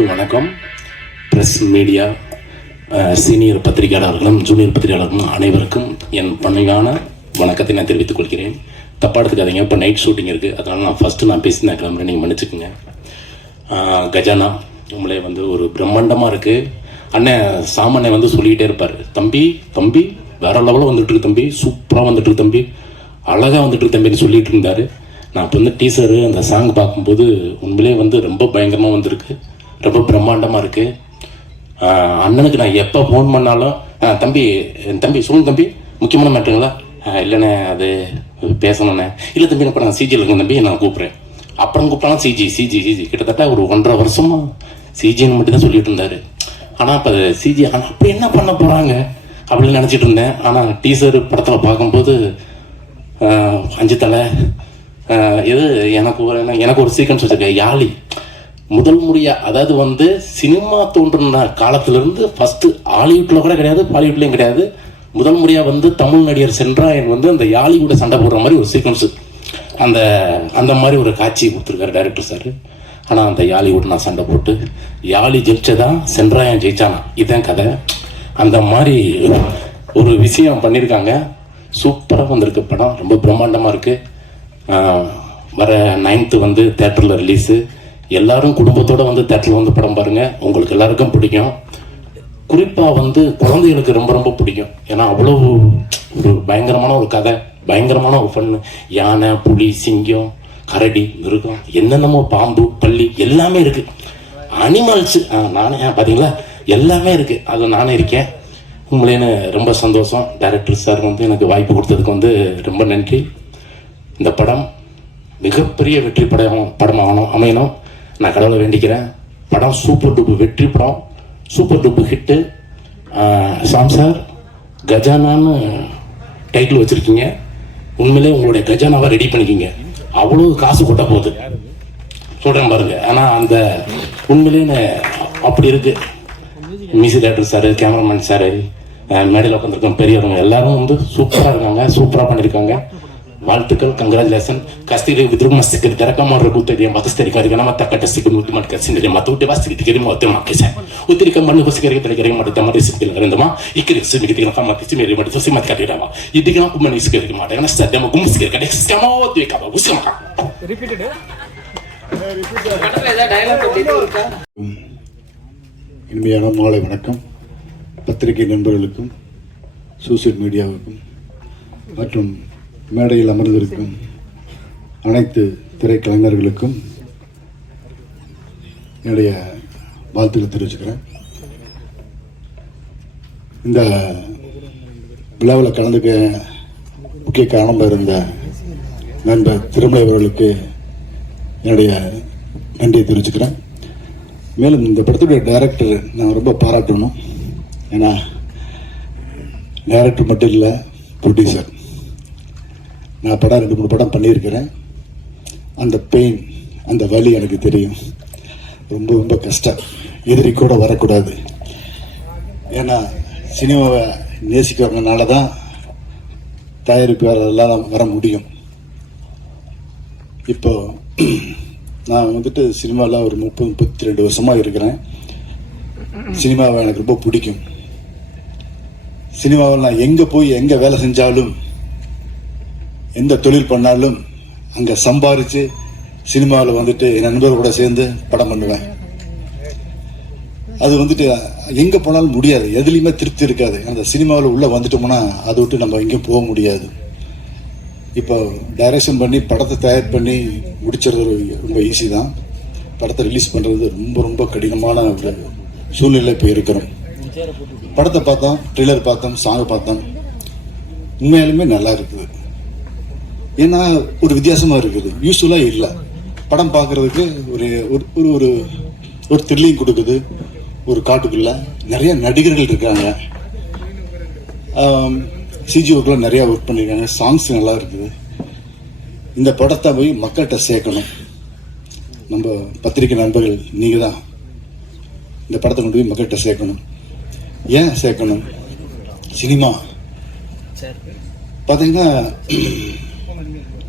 அனைவருக்கும் வணக்கம். Press media senior பத்திரிகையாளர்களும் junior பத்திரிகையாளர்களும் அனைவருக்கும் என் பணிவான வணக்கத்தை நான் தெரிவித்துக் கொள்கிறேன். தப்பாக எடுத்துக்காதீங்க, இப்போ நைட் ஷூட்டிங் இருக்குது, அதனால் நான் ஃபஸ்ட்டு பேசினேன் கிளம்புறேன், நீங்கள் மன்னிச்சுக்குங்க. கஜானா உங்களே ஒரு பிரம்மாண்டமாக இருக்குது. அண்ணன் சாமானை சொல்லிக்கிட்டே இருப்பார், தம்பி தம்பி வேற லெவலில் வந்துட்டுருக்கு தம்பி, சூப்பராக வந்துட்டுருக்கு தம்பி, அழகாக வந்துட்டுருக்கு தம்பின்னு சொல்லிட்டு இருந்தார். நான் இப்போ டீசரு அந்த சாங் பார்க்கும்போது உண்மையிலே ரொம்ப பயங்கரமாக வந்திருக்கு, ரொம்ப பிரம்மாண்டமாக இருக்குது. அண்ணனுக்கு நான் எப்போ ஃபோன் பண்ணாலும் தம்பி தம்பி சொல்லுங்க தம்பி, முக்கியமான மேட்டருங்களா? இல்லைண்ணே அது பேசணுண்ணே. இல்லை தம்பி இப்போ நான் சிஜியில் இருக்கேன் தம்பி, நான் கூப்பிட்றேன். அப்புறம் கூப்பிட்டாலும் சிஜி கிட்டத்தட்ட ஒரு 1.5 வருஷமாக சிஜின்னு மட்டும் தான் சொல்லிட்டு இருந்தார். ஆனால் இப்போ சிஜி ஆனால் அப்படி என்ன பண்ண போகிறாங்க அப்படின்னு நினச்சிட்டு இருந்தேன். ஆனால் டீசர் படத்தில் பார்க்கும்போது 5 தலை இது எனக்கு ஒரு சீக்வன்ஸ் வச்சுருக்கேன். யாழி முதல் முறையாக, அதாவது சினிமா தோன்றின காலத்திலிருந்து ஃபஸ்ட்டு ஹாலிவுட்டில் கூட கிடையாது, பாலிவுட்லேயும் கிடையாது, முதல் முறையாக தமிழ் நடிகர் சென்றாயன் அந்த யாழி கூட சண்டை போடுற மாதிரி ஒரு சீக்வன்ஸு, அந்த மாதிரி ஒரு காட்சி கொடுத்துருக்காரு டைரக்டர் சார். ஆனால் அந்த யாழியோட நான் சண்டை போட்டு யாழி ஜெயிச்சதான் சென்றாயன் ஜெயிச்சானா, இதுதான் கதை. அந்த மாதிரி ஒரு விஷயம் பண்ணியிருக்காங்க. சூப்பராக வந்திருக்கு படம், ரொம்ப பிரம்மாண்டமாக இருக்குது. வர 9th தேட்டரில் ரிலீஸு. எல்லாரும் குடும்பத்தோடு தேட்டரில் படம் பாருங்கள், உங்களுக்கு எல்லாருக்கும் பிடிக்கும். குறிப்பாக குழந்தைகளுக்கு ரொம்ப ரொம்ப பிடிக்கும். ஏன்னா அவ்வளோ ஒரு பயங்கரமான ஒரு கதை, பயங்கரமான ஒரு ஃபன்னு. யானை, புலி, சிங்கம், கரடி, மிருகம், என்னென்னமோ பாம்பு, பள்ளி எல்லாமே இருக்குது. அனிமல்ஸு நானே பார்த்தீங்களா எல்லாமே இருக்குது. அது நானே இருக்கேன். உங்களேன்னு ரொம்ப சந்தோஷம். டைரக்டர் சார் எனக்கு வாய்ப்பு கொடுத்ததுக்கு ரொம்ப நன்றி. இந்த படம் மிகப்பெரிய வெற்றி படமாக அமையணும் நான் கடவுளை வேண்டிக்கிறேன். படம் சூப்பர் டூப்பு வெற்றி படம், சூப்பர் டூப்பு ஹிட்டு. சாம் சார் கஜானான்னு டைட்டில் வச்சுருக்கீங்க, உண்மையிலே உங்களுடைய கஜானாவை ரெடி பண்ணிக்கிங்க. அவ்வளோ காசு கொட்ட போகுது சொல்கிறேன் பாருங்க. ஆனால் அந்த உண்மையிலே அப்படி இருக்குது. Music director sir, cameraman sir, மேடையில் உட்காந்துருக்கோம் பெரியவங்க எல்லாரும் சூப்பராக இருக்காங்க, சூப்பராக பண்ணியிருக்காங்க. வாழ்த்துக்கள், கங்க்ராச்சுலேஷன். கஸ்திரி வித்ருக் மஸ்திக்கு திறக்கமாக கூத்தடிய மதஸ்தரி கருகன மற்ற கட்டஸ்திக்கு முட்டு மட்டு கசிந்தரிய மற்ற விட்டு வாசிக்கு தெரியும் மொத்தம் மாக்கேச உத்திரிக்க மண்ணு கொசிக்கரை தலைக்கரை மட்டும் மாதிரி சிக்கில் இருந்தமா இக்கரி சிமிக்கிற காமத்தி மேரி மட்டும் சிமத் கட்டிடமா இதுக்கு நான் கும்மனி சிக்கிற மாட்டேன் சத்தியமா கும்மி சிக்கிற கட்டை ஸ்கமா துவைக்காம உசிமா ரிப்பீட்டட் கடல ஏதா டயலாக் போட்டு இருக்கா. இனிமையான மாலை வணக்கம். பத்திரிகை நண்பர்களுக்கும் சோசியல் மீடியாவுக்கும் மற்றும் மேடையில் அமர்ந்திருக்கும் அனைத்து திரைக்கலைஞர்களுக்கும் என்னுடைய வாழ்த்துக்களை தெரிவிச்சுக்கிறேன். இந்த விழாவில் கலந்துக்க முக்கிய காரணமாக இருந்த நண்பர் திருமலை அவர்களுக்கு என்னுடைய நன்றியை தெரிவிச்சுக்கிறேன். மேலும் இந்த படத்துடைய டைரக்டர் நான் ரொம்ப பாராட்டணும். ஏன்னா டைரக்டர் மட்டும் இல்லை, ப்ரொடியூசர். நான் படம் 2-3 படம் பண்ணியிருக்கிறேன். அந்த பெயின், அந்த வலி எனக்கு தெரியும். ரொம்ப ரொம்ப கஷ்டம். எதிரி கூட வரக்கூடாது. ஏன்னா சினிமாவை நேசிக்கிறதுனால தான் தயாரிப்பாளரெல்லாம் வர முடியும். இப்போ நான் சினிமாவில் ஒரு 30-32 வருஷமாக இருக்கிறேன். சினிமாவை எனக்கு ரொம்ப பிடிக்கும். சினிமாவில் நான் எங்கே போய் எங்கே வேலை செஞ்சாலும், எந்த தொழில் பண்ணாலும் அங்கே சம்பாரித்து சினிமாவில் என் நண்பர்களோட சேர்ந்து படம் பண்ணுவேன். அது எங்கே போனாலும் முடியாது, எதுலேயுமே திருப்தி இருக்காது. அந்த சினிமாவில் உள்ளே வந்துட்டோம்னா அதை விட்டு நம்ம எங்கேயும் போக முடியாது. இப்போ டைரக்ஷன் பண்ணி படத்தை தயார் பண்ணி முடிச்சுறது ரொம்ப ஈஸி தான். படத்தை ரிலீஸ் பண்ணுறது ரொம்ப ரொம்ப கடினமான ஒரு சூழ்நிலை இப்போ இருக்கிறோம். படத்தை பார்த்தோம், ட்ரெய்லர் பார்த்தோம், சாங்கை பார்த்தோம், உண்மையாலுமே நல்லா இருக்குது. ஏன்னா ஒரு வித்தியாசமாக இருக்குது, யூஸ்ஃபுல்லாக இல்லை. படம் பார்க்குறதுக்கு ஒரு ஒரு ஒரு த்ரில்லிங் கொடுக்குது. ஒரு காட்டுக்குள்ளே நிறைய நடிகர்கள் இருக்காங்க, சிஜி ஒர்க்கில் நிறையா ஒர்க் பண்ணியிருக்காங்க, சாங்ஸ் நல்லா இருக்குது. இந்த படத்தை போய் மக்கள்கிட்ட சேர்க்கணும். நம்ம பத்திரிகை நண்பர்கள் நீங்கள் தான் இந்த படத்தை கொண்டு போய் மக்கள்கிட்ட சேர்க்கணும். ஏன் சேர்க்கணும்? சினிமா பார்த்தீங்கன்னா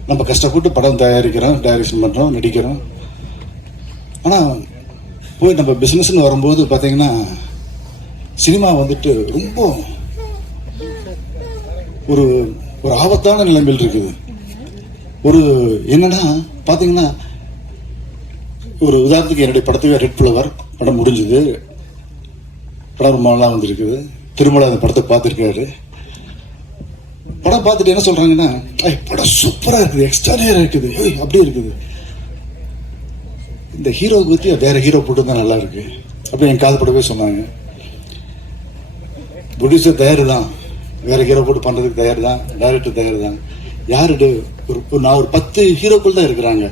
நம்ம கஷ்டப்பட்டு படம் தயாரிக்கிறோம், டைரக்ஷன் பண்ணுறோம், நடிக்கிறோம். ஆனால் போய் நம்ம பிஸ்னஸ்ன்னு வரும்போது பார்த்தீங்கன்னா சினிமா வந்துட்டு ரொம்ப ஒரு ஒரு ஆபத்தான நிலைமையில் இருக்குது. ஒரு என்னன்னா பார்த்தீங்கன்னா ஒரு உதாரணத்துக்கு என்னுடைய படத்துக்கு ரெட் ஃப்ளவர் படம் முடிஞ்சது, படம் ரொம்ப நல்லா வந்திருக்குது. திருமலை அந்த படத்தை பார்த்துருக்காரு. படம் பார்த்துட்டு என்ன சொல்றாங்கன்னா, படம் சூப்பரா இருக்குது, எக்ஸ்ட்ரானியரா இருக்குது, அப்படியே இருக்குது. இந்த ஹீரோவுக்கு பத்தி வேற ஹீரோ போட்டு தான் நல்லா இருக்கு அப்படி என் காது படவே சொன்னாங்க. ப்ரொடியூசர் தயார் தான், வேற ஹீரோ போட்டு பண்றதுக்கு தயார் தான், டைரக்டர் தயார் தான். யாரு நான் ஒரு 10 ஹீரோக்கள் தான் இருக்கிறாங்க.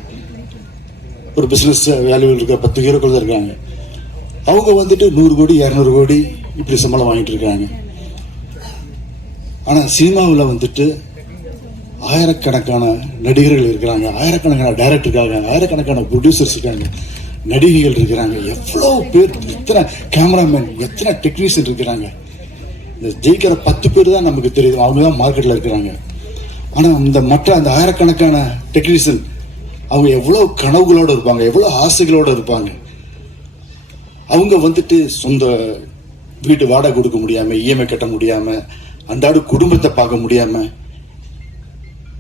ஒரு பிசினஸ் வேல்யூ இருக்க 10 ஹீரோக்கள் தான் இருக்காங்க. அவங்க வந்துட்டு 100 கோடி 200 கோடி இப்படி சம்பளம் வாங்கிட்டு இருக்காங்க. ஆனா சினிமாவில் வந்துட்டு ஆயிரக்கணக்கான நடிகர்கள் இருக்கிறாங்க, ஆயிரக்கணக்கான டைரக்டர் இருக்காங்க, ஆயிரக்கணக்கான ப்ரொடியூசர்ஸ் இருக்காங்க, நடிகைகள் இருக்கிறாங்க, எவ்வளவு பேர், எத்தனை கேமராமேன், எத்தனை டெக்னீஷியன் இருக்கிறாங்க. இந்த ஜெயிக்கிற 10 பேர் தான் நமக்கு தெரியும், அவங்க தான் மார்க்கெட்ல இருக்கிறாங்க. ஆனா அந்த ஆயிரக்கணக்கான டெக்னீஷியன் அவங்க எவ்வளவு கனவுகளோட இருப்பாங்க, எவ்வளவு ஆசைகளோட இருப்பாங்க. அவங்க வந்துட்டு சொந்த வீட்டு வாடகை கொடுக்க முடியாம, இஎம்ஐ கட்ட முடியாம, அன்றாட குடும்பத்தை பார்க்க முடியாம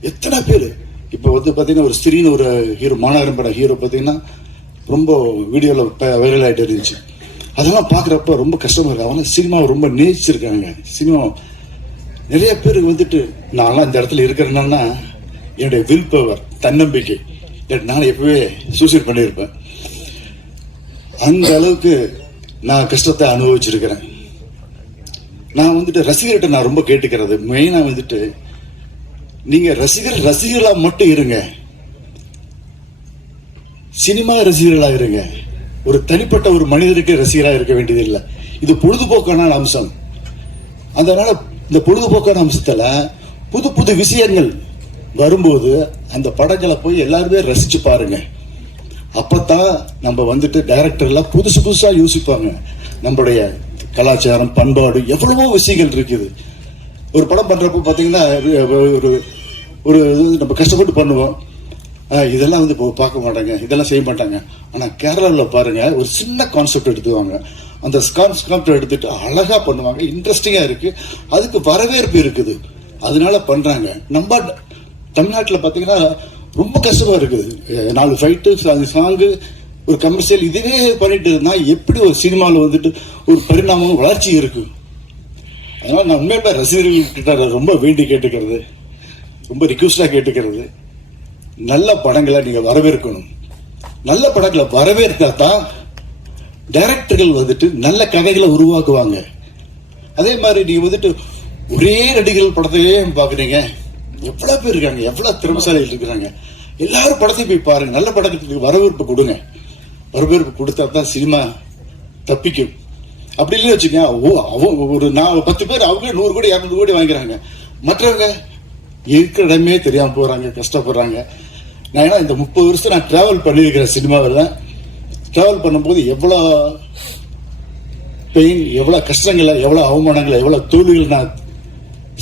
எத்தனை பேர். இப்ப வந்து பாத்தீங்கன்னா ஒரு ஸ்திரீன்னு ஒரு ஹீரோ, மாநகரம் பட ஹீரோ பாத்தீங்கன்னா ரொம்ப வீடியோல வைரல் ஆயிட்டு இருந்துச்சு. அதெல்லாம் பாக்குறப்ப ரொம்ப கஷ்டமா இருக்கு. அவங்க சினிமாவை ரொம்ப நேசிச்சிருக்காங்க. சினிமா நிறைய பேருக்கு வந்துட்டு நான்லாம் இந்த இடத்துல இருக்கிறேன்னா என்னுடைய வில் பவர், தன்னம்பிக்கை, நான் எப்பவே சூசைட் பண்ணியிருப்பேன். அந்த அளவுக்கு நான் கஷ்டத்தை அனுபவிச்சிருக்கிறேன். நான் வந்துட்டு ரசிகர்கிட்ட நான் ரொம்ப கேட்டுக்கிறது மெயினா வந்துட்டு, நீங்க ரசிகர்களா மட்டும் இருங்க, சினிமா ரசிகர்களா இருங்க. ஒரு தனிப்பட்ட ஒரு மனிதருக்கு ரசிகராக இருக்க வேண்டியதில்லை. இது பொழுதுபோக்கான அம்சம். அதனால இந்த பொழுதுபோக்கான அம்சத்துல புது புது விஷயங்கள் வரும்போது அந்த படங்களை போய் எல்லாருமே ரசிச்சு பாருங்க. அப்பதான் நம்ம வந்துட்டு டைரக்டர்லாம் புதுசு புதுசா யோசிப்பாங்க. நம்மளுடைய கலாச்சாரம், பண்பாடு, எவ்வளவோ விஷயங்கள் இருக்குது. ஒரு படம் பண்றப்ப பாத்தீங்கன்னா ஒரு நம்ம கஷ்டப்பட்டு பண்ணுவோம், இதெல்லாம் வந்து பார்க்க மாட்டாங்க, இதெல்லாம் செய்ய மாட்டாங்க. ஆனா கேரளாவில் பாருங்க, ஒரு சின்ன கான்செப்ட் எடுத்துவாங்க, அந்த கான்செப்ட் எடுத்துட்டு அழகா பண்ணுவாங்க, இன்ட்ரெஸ்டிங்கா இருக்கு, அதுக்கு வரவேற்பு இருக்குது, அதனால பண்றாங்க. நம்ம தமிழ்நாட்டில் பாத்தீங்கன்னா ரொம்ப கஷ்டமா இருக்குது. 4 ஃபைட்டு, சாங்கு, ஒரு கமர்ஷியல், இதுவே பண்ணிட்டு இருந்தா எப்படி ஒரு சினிமாவில் வந்துட்டு ஒரு பரிணாமம், வளர்ச்சி இருக்கு. அதனால நான் உண்மையில ரசிகர்கள் கிட்ட ரொம்ப வேண்டி கேட்டுக்கிறது, ரொம்ப ரிக்வஸ்டா கேட்டுக்கிறது, நல்ல படங்களை நீங்க வரவேற்கணும். நல்ல படங்களை வரவேற்கா தான் டைரக்டர்கள் வந்துட்டு நல்ல கதைகளை உருவாக்குவாங்க. அதே மாதிரி நீங்க வந்துட்டு ஒரே நடிகர்கள் படத்தையே பாக்குறீங்க, எவ்வளவு பேர் இருக்காங்க, எவ்வளவு திறமைசாலிகள் இருக்கிறாங்க. எல்லாரும் படத்தையும் போய் பாருங்க, நல்ல படத்துக்கு வரவேற்பு கொடுங்க. வரவேற்பு கொடுத்தா தான் சினிமா தப்பிக்கும். அப்படி இல்லைன்னு வச்சுக்கோங்க, ஒரு 10 பேர் அவங்க 100 கோடி 200 கோடி வாங்கிறாங்க, மற்றவங்க இருக்கிற இடமே தெரியாம போறாங்க, கஷ்டப்படுறாங்க. நான் ஏன்னா இந்த 30 வருஷம் நான் டிராவல் பண்ணியிருக்கிறேன் சினிமாவில். டிராவல் பண்ணும்போது எவ்வளோ பெயின், எவ்வளோ கஷ்டங்களை, எவ்வளோ அவமானங்களை, எவ்வளோ தோல்விகள் நான்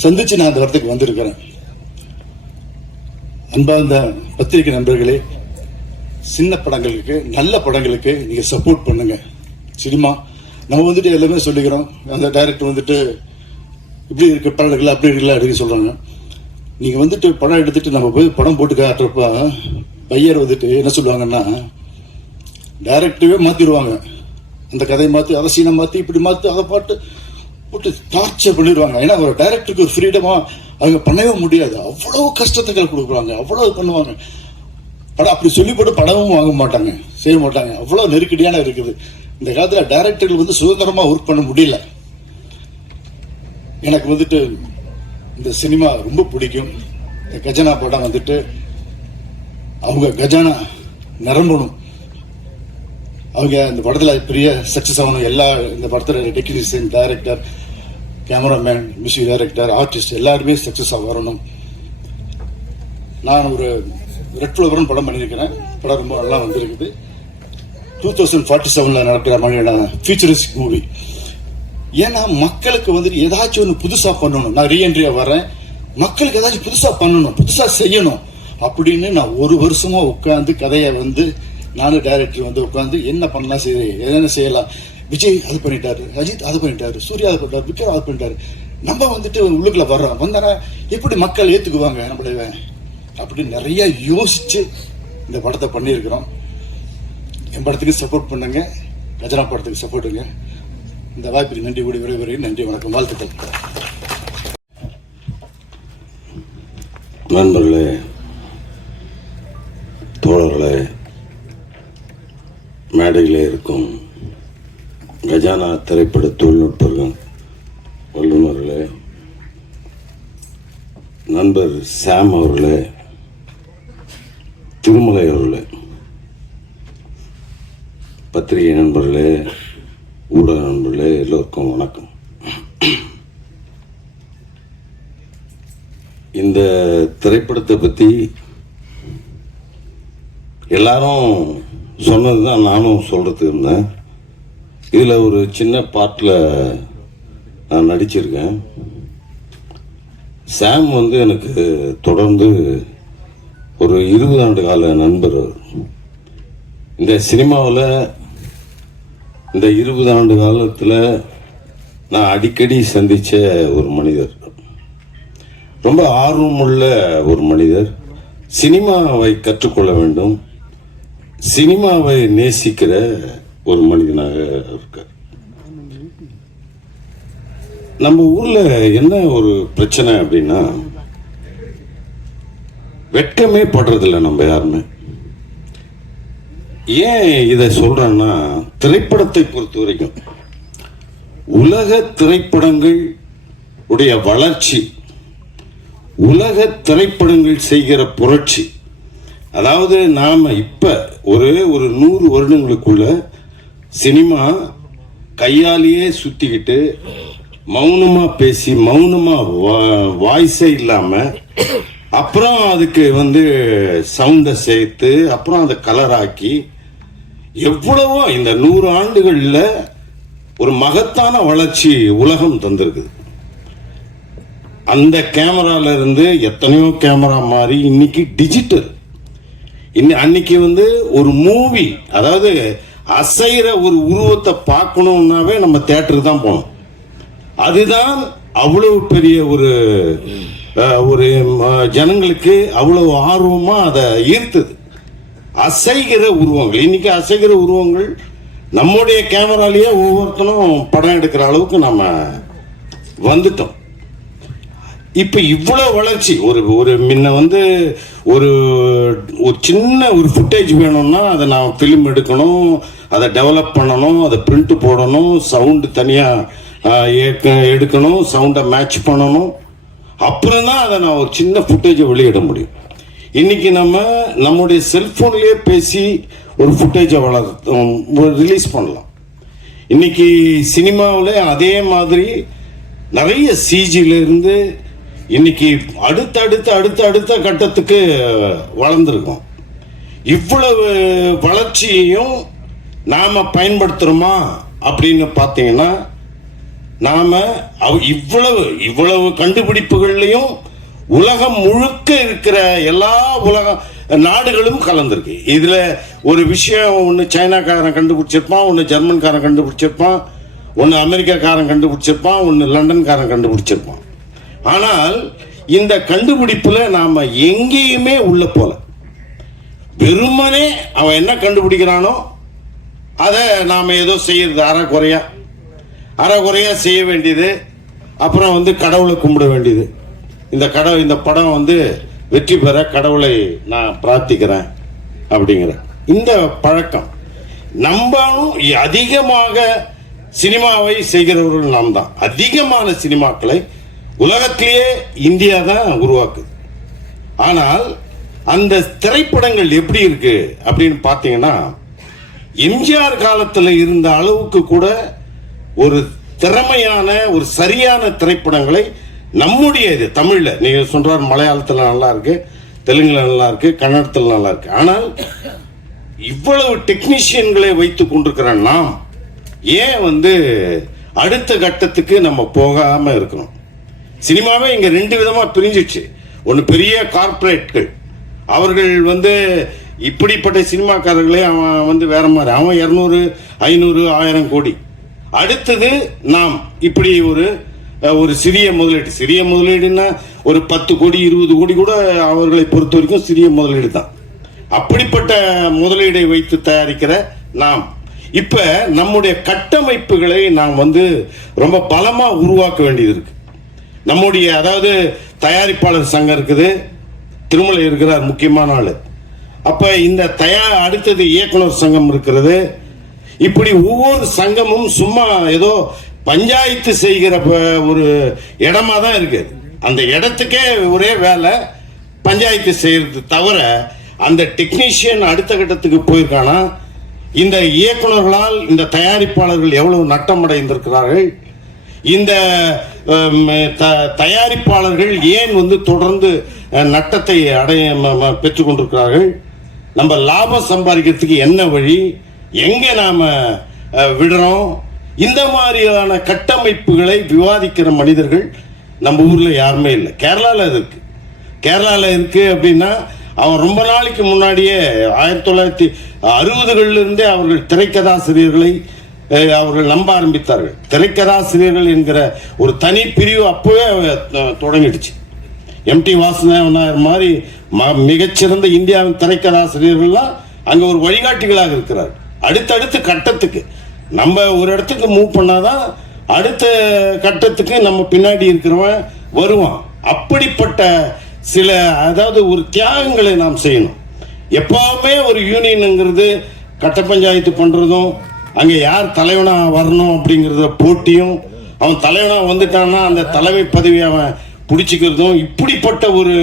சந்திச்சு நான் அந்த இடத்துக்கு வந்திருக்கிறேன். அன்பார்ந்த பத்திரிகை நண்பர்களே, சின்ன படங்களுக்கு, நல்ல படங்களுக்கு நீங்க சப்போர்ட் பண்ணுங்க. சினிமா நம்ம வந்துட்டு எல்லாமே சொல்லிக்கிறோம், அந்த டைரக்டர் வந்துட்டு இப்படி இருக்க படம் எடுக்கல, அப்படி எடுக்கல அப்படின்னு சொல்றாங்க. நீங்க வந்துட்டு படம் எடுத்துட்டு நம்ம போய் படம் போட்டு காட்டுறப்ப பையர் வந்துட்டு என்ன சொல்லுவாங்கன்னா, டைரக்டவே மாத்திடுவாங்க, அந்த கதையை மாத்தி, அதை சீனை மாத்தி, இப்படி மாத்தி, அதை பாட்டு போட்டு டார்ச்சர் பண்ணிடுவாங்க. ஏன்னா ஒரு டைரக்டருக்கு ஒரு ஃப்ரீடமா அவங்க பண்ணவே முடியாது, அவ்வளவு கஷ்டத்துக்கள் கொடுக்குறாங்க, அவ்வளவு பண்ணுவாங்க. படம் அப்படி சொல்லி போட்டு படமும் வாங்க மாட்டாங்க, செய்ய மாட்டாங்க, அவ்வளவு நெருக்கடியான இருக்குது. இந்த காலத்துல டைரக்டர்கள் வந்து சுதந்திரமா ஒர்க் பண்ண முடியல. எனக்கு வந்துட்டு இந்த சினிமா ரொம்ப பிடிக்கும். இந்த கஜானா படம் வந்துட்டு அவங்க கஜானா நிரம்பணும், அவங்க இந்த படத்துல பெரிய சக்சஸ் ஆகணும். எல்லா இந்த படத்துல technician, director, cameraman, music director, artist எல்லாருமே சக்சஸ் ஆக வரணும். நான் ஒரு ரெட் ஃப்ளவர்னு படம் பண்ணியிருக்கிறேன், படம் ரொம்ப நல்லா வந்திருக்குது. 2047 நடக்கிற மாதிரியான ஃபியூச்சரிஸ்டிக் மூவி. ஏன்னா மக்களுக்கு வந்துட்டு ஏதாச்சும் ஒன்று புதுசா பண்ணணும். நான் ரீஎன்ட்ரியா வரேன், மக்களுக்கு ஏதாச்சும் புதுசா பண்ணணும், புதுசா செய்யணும் அப்படின்னு நான் 1 வருஷமா உட்காந்து கதையை வந்து நானும் டைரக்டர் வந்து உட்காந்து என்ன பண்ணலாம், சரி என்னென்ன செய்யலாம். விஜய் அது பண்ணிட்டாரு, அஜித் அது பண்ணிட்டாரு, சூர்யா அது பண்ணிட்டாரு, விக்ரம் அது பண்ணிட்டாரு. நம்ம வந்துட்டு உள்ளுக்குள்ள வர்றோம், வந்தானா எப்படி மக்கள் ஏத்துக்குவாங்க நம்மள அப்படின்னு நிறைய யோசிச்சு இந்த படத்தை பண்ணியிருக்கிறோம். என் படத்துக்கு சப்போர்ட் பண்ணுங்க, கஜனா படத்துக்கு சப்போர்ட்டுங்க. இந்த வாய்ப்புக்கு நன்றி கூடி விரைவுரையும் நன்றி, வணக்கம், வாழ்த்துக்கள். நண்பர்களே, தோழர்களே, மேடையிலே இருக்கும் கஜானா திரைப்பட தொழில்நுட்பர்கள் வல்லுநர்களே, நண்பர் சாம் அவர்களே, திருமலை அவர்களே, பத்திரிகை நண்பர்களே, ஊடக நண்பர்களே, எல்லோருக்கும் வணக்கம். இந்த திரைப்படத்தை பற்றி எல்லாரும் சொன்னது தான் நானும் சொல்கிறதுக்கு இருந்தேன். இதில் ஒரு சின்ன பார்ட்டில் நான் நடிச்சிருக்கேன். சாம் வந்து எனக்கு தொடர்ந்து ஒரு 20 ஆண்டு கால நண்பர். இந்த சினிமாவில் இந்த 20 ஆண்டு காலத்தில் நான் அடிக்கடி சந்தித்த ஒரு மனிதர், ரொம்ப ஆர்வமுள்ள ஒரு மனிதர், சினிமாவை கற்றுக்கொள்ள வேண்டும், சினிமாவை நேசிக்கிற ஒரு மனிதனாக இருக்கார். நம்ம ஊர்ல என்ன ஒரு பிரச்சனை அப்படின்னா, வெட்கமே படுறதில்லை நம்ம யாருமே. ஏன் இதை சொல்றேன்னா, திரைப்படத்தை பொறுத்த வரைக்கும் உலக திரைப்படங்கள் உடைய வளர்ச்சி, உலக திரைப்படங்கள் செய்கிற புரட்சி, அதாவது நாம இப்ப ஒரு 100 வருடங்களுக்குள்ள சினிமா கையாலேயே சுத்திக்கிட்டு மௌனமா பேசி மௌனமா வாய்ஸே இல்லாம அப்புறம் அதுக்கு வந்து சவுண்டை சேர்த்து அப்புறம் அதை கலராக்கி எவ்வளவோ இந்த 100 ஆண்டுகள்ல ஒரு மகத்தான வளர்ச்சி உலகம் தந்திருக்குது. அந்த கேமரால இருந்து எத்தனையோ கேமரா மாறி இன்னைக்கு டிஜிட்டல். அன்னைக்கு வந்து ஒரு மூவி, அதாவது அசைகிற ஒரு உருவத்தை பார்க்கணும்னாவே நம்ம தியேட்டருக்கு தான் போனோம். அதுதான் அவ்வளவு பெரிய ஒரு ஜனங்களுக்கு அவ்வளவு ஆர்வமா அதை ஈர்த்தது. அசைகிற உருவங்கள், இன்னைக்கு அசைகிற உருவங்கள் நம்முடைய கேமராலேயே ஒவ்வொருத்தனும் படம் எடுக்கிற அளவுக்கு நம்ம வந்துட்டோம். இப்ப இவ்வளவு வளர்ச்சி, ஒரு முன்ன வந்து ஒரு சின்ன ஒரு ஃபுட்டேஜ் வேணும்னா அதை நான் ஃபிலிம் எடுக்கணும், அதை டெவலப் பண்ணணும், அதை பிரிண்ட் போடணும், சவுண்டு தனியாக எடுக்கணும், சவுண்டை மேட்ச் பண்ணணும், அப்புறம் தான் அதை நான் ஒரு சின்ன ஃபுட்டேஜை வெளியிட முடியும். இன்னைக்கு நம்முடைய செல்போன்லேயே பேசி ஒரு ஃபுட்டேஜை ரிலீஸ் பண்ணலாம். இன்னைக்கு சினிமாவில் அதே மாதிரி நிறைய சிஜில இருந்து இன்னைக்கு அடுத்த கட்டத்துக்கு வளர்ந்துருக்கோம். இவ்வளவு வளர்ச்சியையும் நாம பயன்படுத்துறோமா அப்படின்னு பார்த்தீங்கன்னா, நாம இவ்வளவு கண்டுபிடிப்புகள்லையும் உலகம் முழுக்க இருக்கிற எல்லா உலக நாடுகளும் கலந்துருக்கு. இதுல ஒரு விஷயம், ஒன்று சைனாக்காரன் கண்டுபிடிச்சிருப்பான், ஒன்று ஜெர்மன்காரன் கண்டுபிடிச்சிருப்பான், ஒன்று அமெரிக்காக்காரன் கண்டுபிடிச்சிருப்பான், ஒன்று லண்டன்காரன் கண்டுபிடிச்சிருப்பான். ஆனால் இந்த கண்டுபிடிப்புல நாம எங்கேயுமே உள்ள போல, வெறுமனே அவன் என்ன கண்டுபிடிக்கிறானோ அதை நாம ஏதோ செய்யறது அறகுறையா செய்ய வேண்டியது, அப்புறம் வந்து கடவுளை கும்பிட வேண்டியது. இந்த படம் வந்து வெற்றி பெற கடவுளை நான் பிரார்த்திக்கிறேன் அப்படிங்கிற இந்த பழக்கம். நம்மளும் அதிகமாக சினிமாவை செய்கிறவர்கள் நாம் தான். அதிகமான சினிமாக்களை உலகத்திலேயே இந்தியா தான் உருவாக்குது. ஆனால் அந்த திரைப்படங்கள் எப்படி இருக்கு அப்படின்னு பார்த்தீங்கன்னா, எம்ஜிஆர் காலத்தில் இருந்த அளவுக்கு கூட ஒரு திறமையான ஒரு சரியான திரைப்படங்களை நம்முடைய இது தமிழ்ல, நீங்க சொல்றாரு மலையாளத்துல நல்லா இருக்கு, தெலுங்குல நல்லா இருக்கு, கன்னடத்தில் நல்லா இருக்கு. ஆனால் இவ்வளவு டெக்னீஷியன்களை வைத்துக் கொண்டிருக்கிற நாம் ஏன் வந்து அடுத்த கட்டத்துக்கு நம்ம போகாம இருக்கிறோம்? சினிமாவே இங்க 2 விதமா பிரிஞ்சிச்சு. ஒன்று பெரிய கார்ப்பரேட்கள், அவர்கள் வந்து இப்படிப்பட்ட சினிமாக்காரர்களே அவன் வந்து வேற மாதிரி, அவன் 200, 500, 1000 கோடி. அடுத்தது நாம் இப்படி ஒரு சிறிய முதலீடுன்னா ஒரு 10 கோடி 20 கோடி கூட அவர்களை பொறுத்த வரைக்கும் சிறிய முதலீடு தான். அப்படிப்பட்ட முதலீடை வைத்து தயாரிக்கிற நாம் இப்ப நம்முடைய கட்டமைப்புகளை நாம் வந்து ரொம்ப பலமா உருவாக்க வேண்டியது இருக்கு. நம்முடைய அதாவது தயாரிப்பாளர் சங்கம் இருக்குது, திருமலை இருக்கிறார் முக்கியமான ஆளு. அப்ப இந்த அடுத்தது இயக்குனர் சங்கம் இருக்கிறது. இப்படி ஒவ்வொரு சங்கமும் சும்மா ஏதோ பஞ்சாயத்து செய்கிற ஒரு இடமா தான் இருக்கு. அந்த இடத்துக்கே ஒரே வேலை பஞ்சாயத்து செய்யறது தவிர அந்த டெக்னீஷியன் அடுத்த கட்டத்துக்கு போயிருக்கானா, இந்த இயக்குனர்களால் இந்த தயாரிப்பாளர்கள் எவ்வளவு நட்டம் அடைந்திருக்கிறார்கள், இந்த தயாரிப்பாளர்கள் ஏன் வந்து தொடர்ந்து நட்டத்தை பெற்றுக் கொண்டிருக்கிறார்கள், நம்ம லாபம் சம்பாதிக்கிறதுக்கு என்ன வழி, எங்க நாம விடுறோம், இந்த மாதிரியான கட்டமைப்புகளை விவாதிக்கிற மனிதர்கள் நம்ம ஊர்ல யாருமே இல்லை. கேரளால இருக்கு அப்படின்னா அவன் ரொம்ப நாளைக்கு முன்னாடியே 1960களில் இருந்தே அவர்கள் திரைக்கதாசிரியர்களை அவர்கள் நம்ப ஆரம்பித்தார்கள். திரைக்கதாசிரியர்கள் என்கிற ஒரு தனி பிரிவு அப்பவே தொடங்கிடுச்சு. எம்டி வாசுதேவன் மாதிரி மிகச்சிறந்த இந்தியாவின் திரைக்கதாசிரியர்கள்லாம் அங்க ஒரு வழிகாட்டிகளாக இருக்கிறார். அடுத்தடுத்த கட்டத்துக்கு நம்ம ஒரு இடத்துக்கு மூவ் பண்ணாதான் அடுத்த கட்டத்துக்கு நம்ம பின்னாடி இருக்கிறவன் வருவான். அப்படிப்பட்ட சில அதாவது ஒரு தியாகங்களை நாம் செய்யணும். எப்பவுமே ஒரு யூனியனுங்கிறது கட்ட பஞ்சாயத்து பண்றதும், அங்க யார் தலைவனா வரணும் அப்படிங்கறத போட்டியும், அவன் தலைவனா வந்துட்டான்னா அந்த தலைமை பதவி அவன் பிடிச்சிக்கிறதும், இப்படிப்பட்ட ஒரு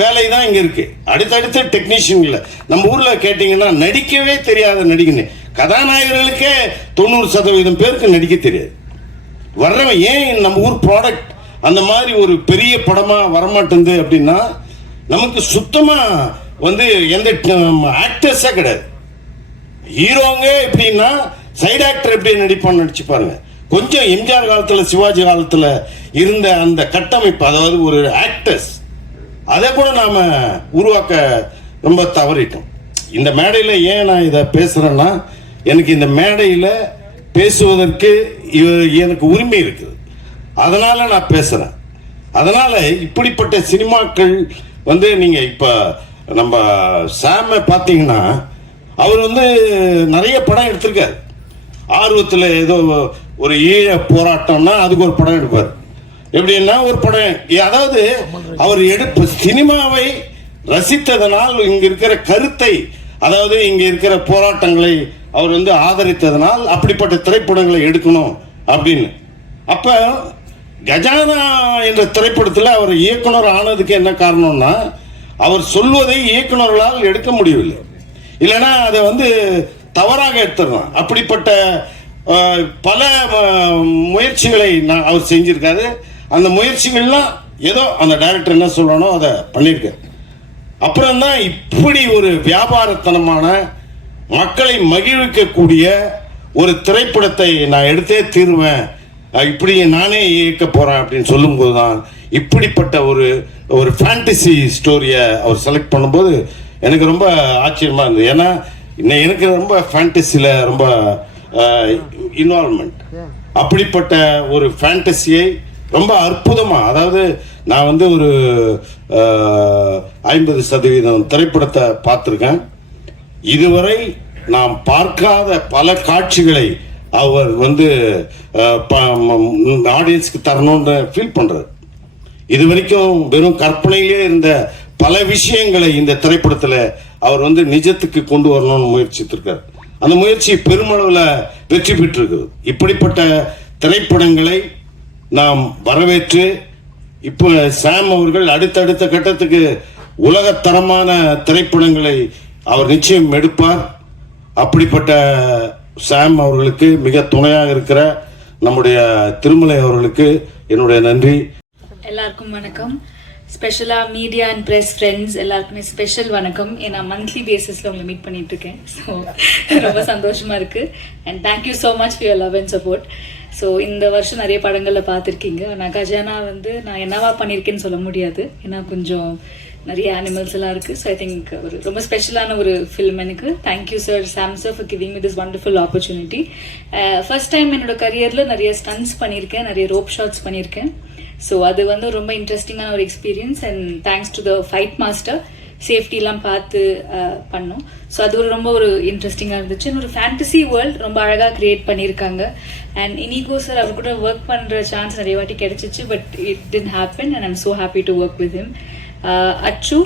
வேலை தான் இங்க இருக்கு. அடுத்தடுத்த டெக்னீஷியன்ல நம்ம ஊர்ல கேட்டீங்கன்னா நடிக்கவே தெரியாத நடிகன்னு கதாநாயகர்களுக்கே 90% பேருக்கு நடிக்க தெரியாது. வர்றவன் ஏன் நம்ம ஊர் ப்ராடக்ட் அந்த மாதிரி ஒரு பெரிய படமா வரமாட்டேங்குது அப்படின்னா, நமக்கு சுத்தமா வந்து எந்த ஆக்டர்ஸே கிடையாது. ஹீரோங்க எப்படின்னா சைடு ஆக்டர் எப்படி நடிப்பான்னு நடிச்சு பாருங்க. கொஞ்சம் எம்ஜிஆர் காலத்துல சிவாஜி காலத்துல இருந்த அந்த கட்டமைப்பு, அதாவது ஒரு ஆக்டர்ஸ், அதை கூட நாம உருவாக்க ரொம்ப தவறிட்டோம். இந்த மேடையில ஏன் நான் இதை பேசுறேன்னா, எனக்கு இந்த மேடையில பேசுவதற்கு எனக்கு உரிமை இருக்குது, அதனால நான் பேசுறேன். அதனால இப்படிப்பட்ட சினிமாக்கள் வந்து நீங்க இப்ப நம்ம சாம பாத்தீங்கன்னா அவர் வந்து நிறைய படம் எடுத்திருக்காரு. ஆர்வத்துல ஏதோ ஒரு ஈழ போராட்டம்னா அதுக்கு ஒரு படம் எடுப்பார். எப்படின்னா ஒரு படம், அதாவது அவர் சினிமாவை ரசித்ததனால் இங்க இருக்கிற கருத்தை, அதாவது இங்க இருக்கிற போராட்டங்களை அவர் வந்து ஆதரித்ததனால் அப்படிப்பட்ட திரைப்படங்களை எடுக்கணும் அப்படின்னு. அப்ப கஜானா என்ற திரைப்படத்தில் அவர் இயக்குனர் ஆனதுக்கு என்ன காரணம்னா, அவர் சொல்வதை இயக்குனர்களால் எடுக்க முடியவில்லை, இல்லைன்னா அதை வந்து தவறாக எடுத்துடலாம். அப்படிப்பட்ட பல முயற்சிகளை அவர் செஞ்சிருக்காரு. அந்த முயற்சிகள்லாம் ஏதோ அந்த டைரக்டர் என்ன சொல்றானோ அதை பண்ணியிருக்காரு. அப்புறம் தான் இப்படி ஒரு வியாபாரத்தனமான மக்களை மகிழ்விக்கக்கூடிய ஒரு திரைப்படத்தை நான் எடுத்தே தீருவேன், இப்படி நானே இயக்க போறேன் அப்படின்னு சொல்லும் போதுதான் இப்படிப்பட்ட ஒரு ஃபேண்டசி ஸ்டோரியை அவர் செலக்ட் பண்ணும்போது எனக்கு ரொம்ப ஆச்சரியமா இருந்தது. ஏன்னா எனக்கு ரொம்ப ஃபேண்டசியில ரொம்ப இன்வால்வ்மெண்ட். அப்படிப்பட்ட ஒரு ஃபேண்டசியை ரொம்ப அற்புதமா, அதாவது நான் வந்து ஒரு 50% திரைப்படத்தை பார்த்திருக்கேன். இதுவரை நாம் பார்க்காத பல காட்சிகளை அவர் வந்து ஆடியன்ஸ்க்கு தரணும்னு ஃபீல் பண்றாரு. இது வரைக்கும் வெறும் கற்பனையிலே இருந்த பல விஷயங்களை இந்த திரைப்படத்தில் அவர் வந்து நிஜத்துக்கு கொண்டு வரணும்னு முயற்சித்திருக்கார். அந்த முயற்சி பெருமளவில் வெற்றி பெற்றிருக்கிறது. இப்படிப்பட்ட திரைப்படங்களை நாம் வரவேற்று இப்போ சாம் அவர்கள் அடுத்தடுத்த கட்டத்துக்கு உலகத்தரமான திரைப்படங்களை அவர் நிச்சயம் எடுப்பார். அப்படிப்பட்ட சாம் அவர்களுக்கு மிக துணையாக இருக்கிற நம்முடைய திருமலை அவர்களுக்கு என்னுடைய நன்றி. எல்லாருக்கும் வணக்கம். ஸ்பெஷலாக மீடியா அண்ட் ப்ரெஸ் ஃப்ரெண்ட்ஸ் எல்லாருக்குமே ஸ்பெஷல் வணக்கம். ஏன்னா மந்த்லி பேசிஸில் உங்களை மீட் பண்ணிட்டு இருக்கேன். ஸோ ரொம்ப சந்தோஷமாக இருக்குது. And thank you so much for your love and support. So இந்த வருஷம் நிறைய படங்களில் பார்த்துருக்கீங்க. ஆனால் கஜானா வந்து நான் என்னவா பண்ணியிருக்கேன்னு சொல்ல முடியாது. ஏன்னா கொஞ்சம் நிறைய அனிமல்ஸ் எல்லாம் இருக்குது. ஸோ ஐ திங்க் ஒரு ரொம்ப ஸ்பெஷலான ஒரு ஃபில்ம் எனக்கு. Thank you sir, Sam sir, for giving me this wonderful opportunity. First time என்னோட கரியரில் நிறைய ஸ்டன்ஸ் பண்ணியிருக்கேன், நிறைய ரோப் ஷாட்ஸ் பண்ணியிருக்கேன். ஸோ அது வந்து ரொம்ப இன்ட்ரெஸ்டிங்கான ஒரு experience. And thanks to the fight master, சேஃப்டிலாம் பார்த்து பண்ணோம். ஸோ அது ரொம்ப ஒரு இன்ட்ரெஸ்டிங்காக இருந்துச்சு. ஒரு ஃபேண்டசி வேர்ல்ட் ரொம்ப அழகாக க்ரியேட் பண்ணியிருக்காங்க. அண்ட் இனிகோ சார் அவர் கூட ஒர்க் பண்ணுற சான்ஸ் நிறைய வாட்டி கிடைச்சிச்சு, but it did happen and I'm so happy to work with him. அச்சு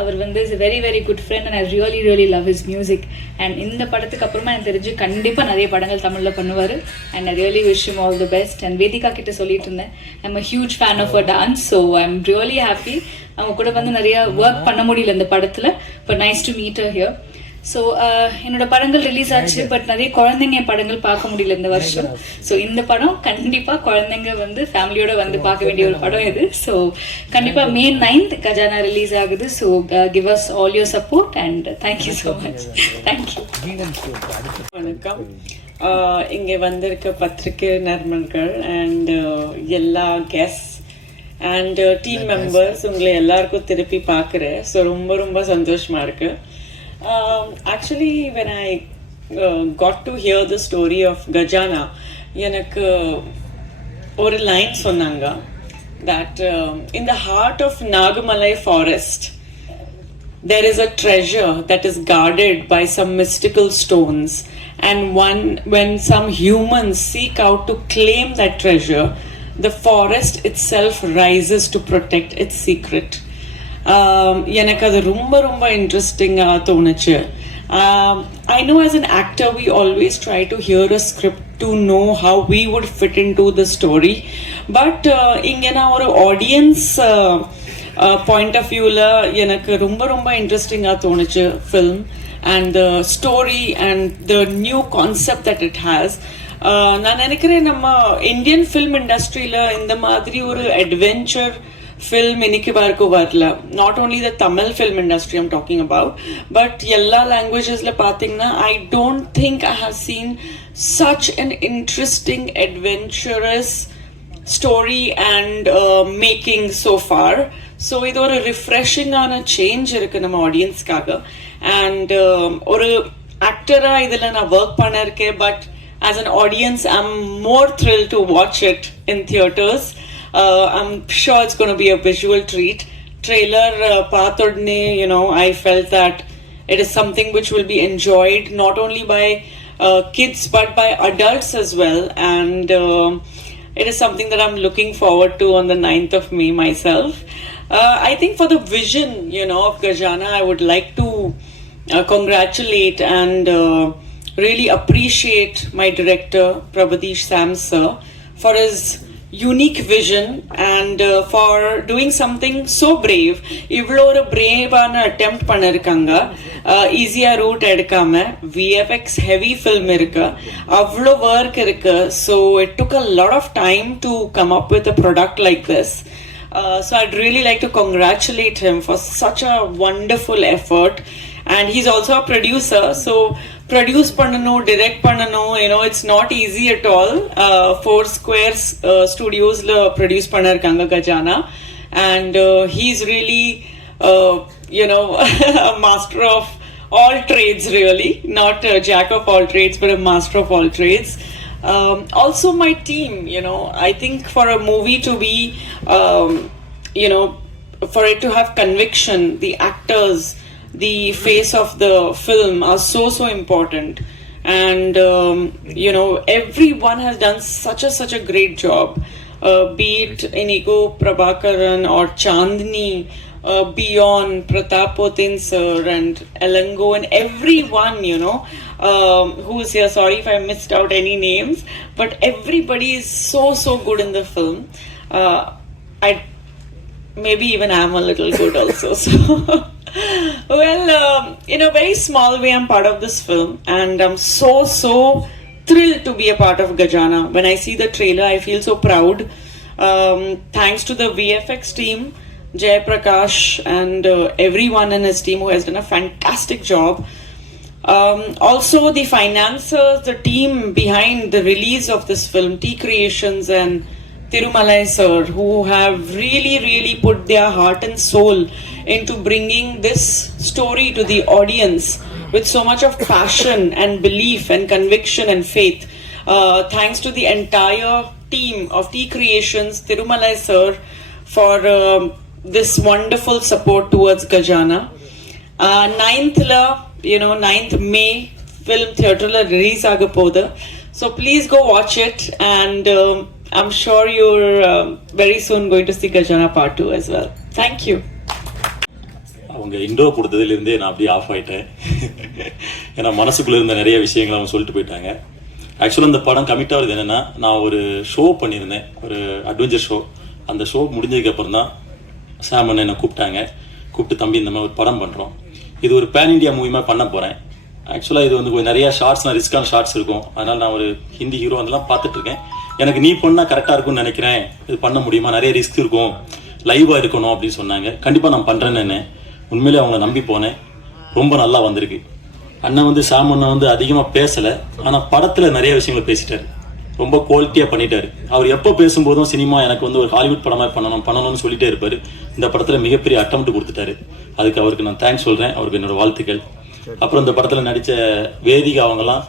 அவர் வந்து is very very good friend and I really really love his music. And இந்த படத்துக்கு அப்புறமா எனக்கு தெரிஞ்சு கண்டிப்பாக நிறைய படங்கள் தமிழில் பண்ணுவார். And I really wish him all the best. And Vedika கிட்ட சொல்லிட்டு இருந்தேன், I'm a huge fan of a dance. So I am really happy. அவங்க கூட வந்து நிறைய ஒர்க் பண்ண முடியல இந்த படத்தில், but nice to meet her here. So என்னோட படங்கள் ரிலீஸ் ஆச்சு, பட் நிறைய குழந்தைங்க படங்கள் பார்க்க முடியல இந்த வருஷம். ஸோ இந்த படம் கண்டிப்பாக குழந்தைங்க வந்து ஃபேமிலியோட வந்து பார்க்க வேண்டிய ஒரு படம் இது. ஸோ கண்டிப்பாக May 9th கஜானா ரிலீஸ் ஆகுது. So give us all your support and thank you so much. Thank you. வணக்கம். இங்கே வந்திருக்க பத்திரிகை நண்பர்கள் அண்ட் எல்லா கெஸ்ட் அண்ட் டீம் மெம்பர்ஸ் உங்களை எல்லாருக்கும் திருப்பி பார்க்குறேன். ஸோ ரொம்ப ரொம்ப சந்தோஷமாக இருக்குது. Actually, when I got to hear the story of Gajana, எனக்கு ஒரு லைன் சொன்னாங்க that in the heart of Nagamalai forest there is a treasure that is guarded by some mystical stones, and when some humans seek out to claim that treasure, the forest itself rises to protect its secret. எனக்கு அது ரொம்ப ரொம்ப இன்ட்ரெஸ்டிங்காக தோணுச்சு. I know as an actor we always try to hear a script to know how we would fit into the story, but இங்கே நான் ஒரு audience point of வியூவில் எனக்கு ரொம்ப ரொம்ப இன்ட்ரெஸ்டிங்காக தோணுச்சு film and the story and the new concept that it has. நான் நினைக்கிறேன் நம்ம இந்தியன் ஃபில்ம் இண்டஸ்ட்ரியில் இந்த மாதிரி ஒரு அட்வென்ச்சர் film இன்னைக்கு வரைக்கும் வரல. Not only the Tamil film industry I'm talking about, but எல்லா லாங்குவேஜஸ்ல பார்த்தீங்கன்னா I don't think I have seen such an interesting adventurous story and making so far. So இது ஒரு ரிஃப்ரெஷிங்கான சேஞ்ச் இருக்கு நம்ம ஆடியன்ஸ்க்காக. அண்ட் ஒரு ஆக்டராக இதில் நான் ஒர்க் பண்ணிருக்கேன், but as an audience I'm more thrilled to watch it in theaters. I'm sure it's going to be a visual treat. Trailer paathodne, you know, I felt that it is something which will be enjoyed not only by kids but by adults as well, and it is something that I'm looking forward to on the 9th of May myself. I think for the vision, you know, of Gajana, I would like to congratulate and really appreciate my director Prabhadish Sam sir for his unique vision and for doing something so brave. இவ்வளோ ஒரு பிரேவான attempt பண்ணிருக்காங்க. ஈஸியாக root எடுக்காம VFX heavy film இருக்கு, அவ்வளோ work இருக்கு. So it took a lot of time to come up with a product like this. So I'd really like to congratulate him for such a wonderful effort. And he's also a producer, so produce pannano, direct pannano, you know, it's not easy at all. Four Squares Studios la produce pannirukanga Gajana, and he's really you know a master of all trades, really, not a jack of all trades but a master of all trades. Also my team, you know, I think for a movie to be you know, for it to have conviction, the actors, the face of the film are so important, and you know, everyone has done such a great job, be it Inigo Prabhakaran or Chandni, Beyond Pratap Potin sir and Elango and everyone, you know, who's here. Sorry if I missed out any names, but everybody is so good in the film. Maybe even I'm a little good also. So well, in a very small way I'm part of this film, and I'm so thrilled to be a part of Gajana. When I see the trailer I feel so proud. Thanks to the VFX team, Jay Prakash and everyone in his team who has done a fantastic job. Also the financiers, the team behind the release of this film, T Creations and Tirumalai sir, who have really put their heart and soul into bringing this story to the audience with so much of passion and belief and conviction and faith. Thanks to the entire team of T Creations, Tirumalai sir, for this wonderful support towards Gajana. 9th May film theatre release agapoda. So please go watch it, and I'm sure you're very soon going to see Gajana Part 2 as well. Thank you. அவங்க intro கொடுத்ததுலேருந்தே நான் அப்படியே of ஆகிட்டேன். ஏன்னா மனசுக்குள்ளே இருந்த நிறைய விஷயங்களை அவங்க சொல்லிட்டு போயிட்டாங்க. ஆக்சுவலாக இந்த படம் கமிட் ஆகுது என்னென்னா, நான் ஒரு ஷோ பண்ணியிருந்தேன், ஒரு அட்வென்ச்சர் ஷோ. அந்த ஷோ முடிஞ்சதுக்கப்புறம் தான் சாம் என்னை கூப்பிட்டு தம்பி இந்த மாதிரி ஒரு படம் பண்ணுறோம், இது ஒரு பேன் இண்டியா மூவிமாக பண்ண போகிறேன். ஆக்சுவலாக இது வந்து கொஞ்சம் நிறையா ஷார்ட்ஸ்லாம் ரிஸ்கான ஷார்ட்ஸ் இருக்கும், அதனால் நான் ஒரு ஹிந்தி ஹீரோ அதெல்லாம் பார்த்துட்ருக்கேன். எனக்கு நீ பண்ணால் கரெக்டாக இருக்கும்னு நினைக்கிறேன், இது பண்ண முடியுமா, நிறைய ரிஸ்க் இருக்கும், லைவாக இருக்கணும் அப்படின்னு சொன்னாங்க. கண்டிப்பாக நான் பண்ணுறேன்னு உண்மையிலே அவங்கள நம்பி போனேன். ரொம்ப நல்லா வந்திருக்கு. அண்ணன் வந்து சாம் அண்ணன் வந்து அதிகமாக பேசலை, ஆனால் படத்தில் நிறைய விஷயங்களை பேசிட்டார், ரொம்ப குவாலிட்டியாக பண்ணிட்டார். அவர் எப்போ பேசும்போதும் சினிமா எனக்கு வந்து ஒரு ஹாலிவுட் படமாக பண்ணணும்னு சொல்லிட்டே இருப்பார். இந்த படத்தில் மிகப்பெரிய அட்டம்ப்ட் கொடுத்துட்டாரு. அதுக்கு அவருக்கு நான் தேங்க்ஸ் சொல்கிறேன், அவருக்கு என்னோட வாழ்த்துக்கள். அப்புறம் இந்த படத்தில் நடித்த வேதிகா அவங்கெல்லாம்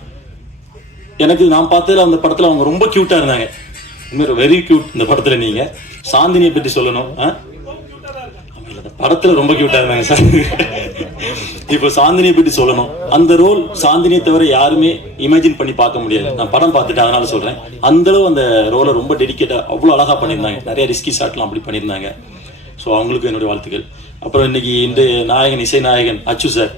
எனக்கு நான் பார்த்ததில் அந்த படத்தில் அவங்க ரொம்ப க்யூட்டாக இருந்தாங்க. உண்மையாக வெரி க்யூட். இந்த படத்தில் நீங்கள் சாந்தினியை பற்றி சொல்லணும். படத்தில் ரொம்ப க்யூட்டாக இருந்தாங்க சார். இப்போ சாந்தினியை பற்றி சொல்லணும். அந்த ரோல் சாந்தினியை தவிர யாருமே இமேஜின் பண்ணி பார்க்க முடியாது. நான் படம் பார்த்துட்டு அதனால சொல்கிறேன். அந்தளவு அந்த ரோலை ரொம்ப டெடிக்கேட்டாக அவ்வளோ அழகாக பண்ணியிருந்தாங்க. நிறைய ரிஸ்கி ஷாட்லாம் அப்படி பண்ணியிருந்தாங்க. ஸோ அவங்களுக்கு என்னுடைய வாழ்த்துக்கள். அப்புறம் இன்னைக்கு இந்த நாயகன், இசை நாயகன் அச்சு சார்,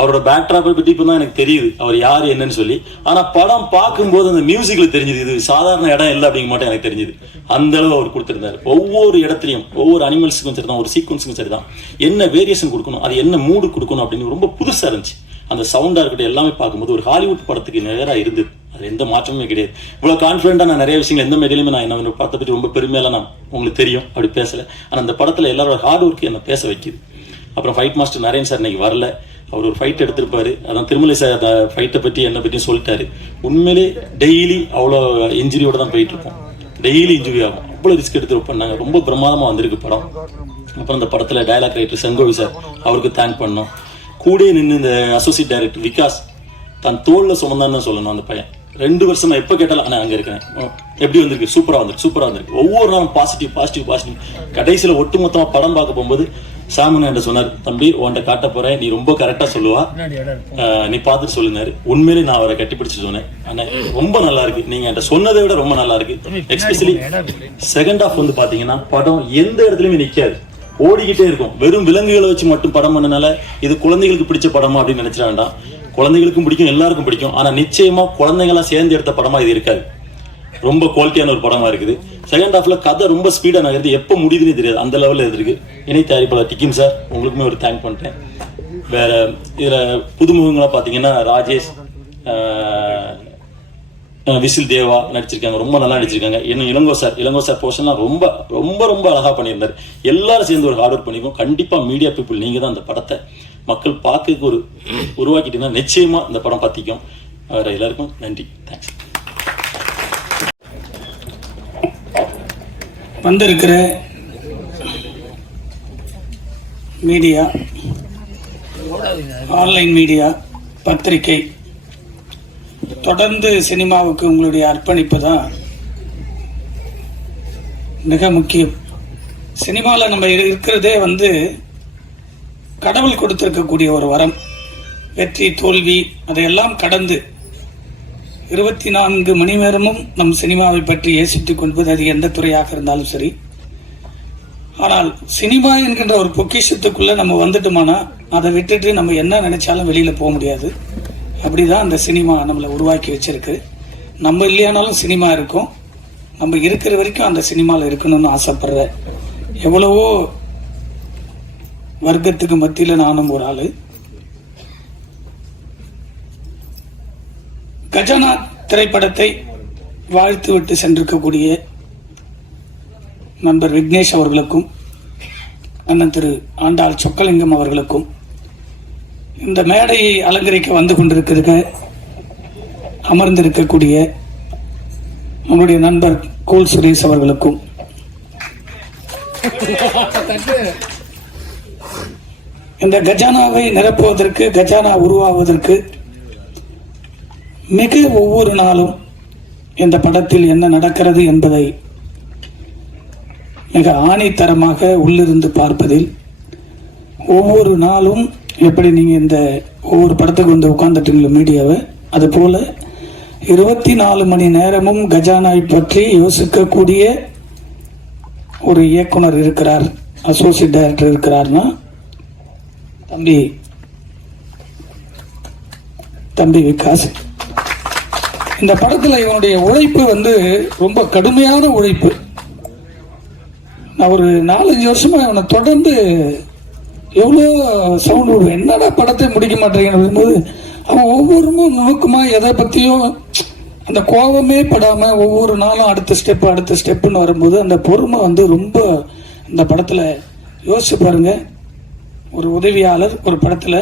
அவரோட பேக்ட்ராப்பை பற்றி இப்போ தான் எனக்கு தெரியுது அவர் யார் என்னன்னு சொல்லி. ஆனால் படம் பார்க்கும்போது அந்த மியூசிக்கில் தெரிஞ்சுது இது சாதாரண இடம் இல்லை அப்படிங்க மட்டும் எனக்கு தெரிஞ்சுது. அந்த அளவு அவர் கொடுத்துருந்தாரு. ஒவ்வொரு இடத்துலையும் ஒவ்வொரு அனிமல்ஸுக்கும் சரி தான், ஒரு சீக்வன்ஸுக்கும் சரி தான், என்ன வேரியேஷன் கொடுக்கணும், அது என்ன மூடு கொடுக்கணும் அப்படின்னு ரொம்ப புதுசாக இருந்துச்சு. அந்த சவுண்டாக இருக்கட்டும் எல்லாமே பார்க்கும்போது ஒரு ஹாலிவுட் படத்துக்கு நேராக இருந்தது. அது எந்த மாற்றமே கிடையாது. இவ்வளோ கான்ஃபிடென்ட்டாக நான் நிறைய விஷயங்கள் எந்த மேடையிலுமே நான் என்ன படத்தை பற்றி ரொம்ப பெருமையெல்லாம் நான் உங்களுக்கு தெரியும் அப்படி பேசலை. ஆனால் அந்த படத்தில் எல்லாரோட ஹார்ட் ஒர்க்கு என்னை பேச வைக்குது. அப்புறம் ஃபைட் மாஸ்டர் நரேன் சார் இன்னைக்கு வரல, அவர் ஒரு ஃபைட் எடுத்திருப்பாரு. அதான் திருமலை சார் அந்த ஃபைட்டை பற்றி என்னை பற்றியும் சொல்லிட்டாரு. உண்மையிலே டெய்லி அவ்வளோ இன்ஜுரியோட தான் போயிட்டு இருக்கோம், டெய்லி இன்ஜுரி ஆகும். அவ்வளோ ரிஸ்க் எடுத்து பண்ணாங்க. ரொம்ப பிரமாதமாக வந்திருக்கு படம். அப்புறம் இந்த படத்தில் டயலாக் ரைட்டர் செங்கோவி சார், அவருக்கு தேங்க் பண்ணோம். கூட நின்று இந்த அசோசியேட் டைரக்டர் விகாஸ் தன் தோளில் சுமந்தான்னு சொல்லணும். அந்த பையன் 2 வருஷமா எப்போ கேட்டாலும் ஆனால் அங்கே இருக்கிறேன், எப்படி வந்திருக்கு, சூப்பராக வந்திருக்கு. ஒவ்வொரு நாளும் பாசிட்டிவ். கடைசியில் ஒட்டுமொத்தமாக படம் பார்க்க போகும்போது சாமன் என்கிட்ட சொன்னார், தம்பி உன்கிட்ட காட்ட போறேன், நீ ரொம்ப கரெக்டாக சொல்லுவா, நீ பார்த்துட்டு சொல்லுனாரு. உண்மையிலே நான் அவரை கட்டிப்பிடிச்சு சொன்னேன், ஆனால் ரொம்ப நல்லா இருக்கு, நீங்க என்கிட்ட சொன்னதை விட ரொம்ப நல்லா இருக்கு. எஸ்பெஷலி செகண்ட் ஹாஃப் வந்து பாத்தீங்கன்னா படம் எந்த இடத்துலையுமே நிற்காது, ஓடிக்கிட்டே இருக்கும். வெறும் விலங்குகளை வச்சு மட்டும் படம் பண்ணனால இது குழந்தைகளுக்கு பிடிச்ச படமா அப்படின்னு நினைச்சிட வேண்டாம். குழந்தைகளுக்கும் பிடிக்கும், எல்லாருக்கும் பிடிக்கும். ஆனா நிச்சயமா குழந்தைங்களாம் சேர்ந்து எடுத்த படமா இது இருக்காது. ரொம்ப குவாலிட்டியான ஒரு படமா இருக்குது. செகண்ட் ஹாஃப்ல கதை ரொம்ப ஸ்பீடா நகருது, எப்போ முடியுதுன்னு தெரியாது, அந்த லெவலில் இருக்கு. இணை தயாரிப்பாளர் டிக்கிம் சார், உங்களுக்குமே ஒரு தேங்க் பண்ணிட்டேன். வேற இதுல புதுமுகங்களா பாத்தீங்கன்னா ராஜேஷ், விசில் தேவா நடிச்சிருக்காங்க, ரொம்ப நல்லா நடிச்சிருக்காங்க. இன்னும் இளங்கோ சார் போர்ஷன்லாம் ரொம்ப ரொம்ப ரொம்ப அழகா பண்ணியிருந்தாரு. எல்லாரும் சேர்ந்து ஒரு ஹார்ட் ஒர்க் பண்ணிருக்கோம். கண்டிப்பா மீடியா பீப்புள் நீங்க தான் அந்த படத்தை மக்கள் பார்க்க ஒரு உருவாக்கிட்டீங்கன்னா நிச்சயமா இந்த படம் பத்திக்கும். வேற எல்லாருக்கும் நன்றி, தேங்க்ஸ். வந்திருக்கிற மீடியா, ஆன்லைன் மீடியா, பத்திரிகை, தொடர்ந்து சினிமாவுக்கு உங்களுடைய அர்ப்பணிப்பு தான் மிக முக்கியம். சினிமாவில் நம்ம இருக்கிறதே கடவுள் கொடுத்திருக்கக்கூடிய ஒரு வரம். வெற்றி தோல்வி அதையெல்லாம் கடந்து 24 மணி நேரமும் நம் சினிமாவை பற்றி யோசித்துக் கொள்வது, அது எந்த துறையாக இருந்தாலும் சரி. ஆனால் சினிமா என்கின்ற ஒரு பொக்கிஷத்துக்குள்ள நம்ம வந்துட்டோம்னா அதை விட்டுட்டு நம்ம என்ன நினைச்சாலும் வெளியில போக முடியாது. அப்படிதான் அந்த சினிமா நம்மளை உருவாக்கி வச்சிருக்கு. நம்ம இல்லையானாலும் சினிமா இருக்கும். நம்ம இருக்கிற வரைக்கும் அந்த சினிமாவில் இருக்கணும்னு ஆசைப்படுற எவ்வளவோ வர்க்கத்துக்கு மத்தியில் நானும் ஒரு ஆளு. கஜானா திரைப்படத்தை வாழ்த்து விட்டு சென்றிருக்கக்கூடிய நண்பர் விக்னேஷ் அவர்களுக்கும், அண்ணன் திரு ஆண்டாள் சொக்கலிங்கம் அவர்களுக்கும், இந்த மேடையை அலங்கரிக்க வந்து கொண்டிருக்க அமர்ந்திருக்கக்கூடிய நம்முடைய நண்பர் கூல் சுரேஷ் அவர்களுக்கும், இந்த கஜானாவை நிரப்புவதற்கு, கஜானா உருவாவதற்கு மிக ஒவ்வொரு நாளும் இந்த படத்தில் என்ன நடக்கிறது என்பதை மிக ஆணித்தரமாக உள்ளிருந்து பார்ப்பதில், ஒவ்வொரு நாளும் எப்படி நீங்கள் இந்த ஒவ்வொரு படத்துக்கு வந்து உட்கார்ந்துட்டீங்களோ மீடியாவை, அது போல 24 மணி நேரமும் கஜானாவை பற்றி யோசிக்கக்கூடிய ஒரு இயக்குனர் இருக்கிறார், அசோசியேட் டைரக்டர் இருக்கிறார்னா தம்பி விகாஸ். இந்த படத்துல இவனுடைய உழைப்பு வந்து ரொம்ப கடுமையான உழைப்பு. நான் ஒரு 4-5 வருஷமா இவனை தொடர்ந்து எவ்வளோ சவுண்ட் விடுவேன், என்னடா படத்தை முடிக்க மாட்டேங்கன்னு போது அவன் ஒவ்வொருமும் நுணுக்கமா எதை பத்தியும் அந்த கோபமே படாம ஒவ்வொரு நாளும் அடுத்த ஸ்டெப்புன்னு வரும்போது அந்த பொறுமை வந்து ரொம்ப இந்த படத்துல யோசிச்சு பாருங்க. ஒரு உதவியாளர் ஒரு படத்துல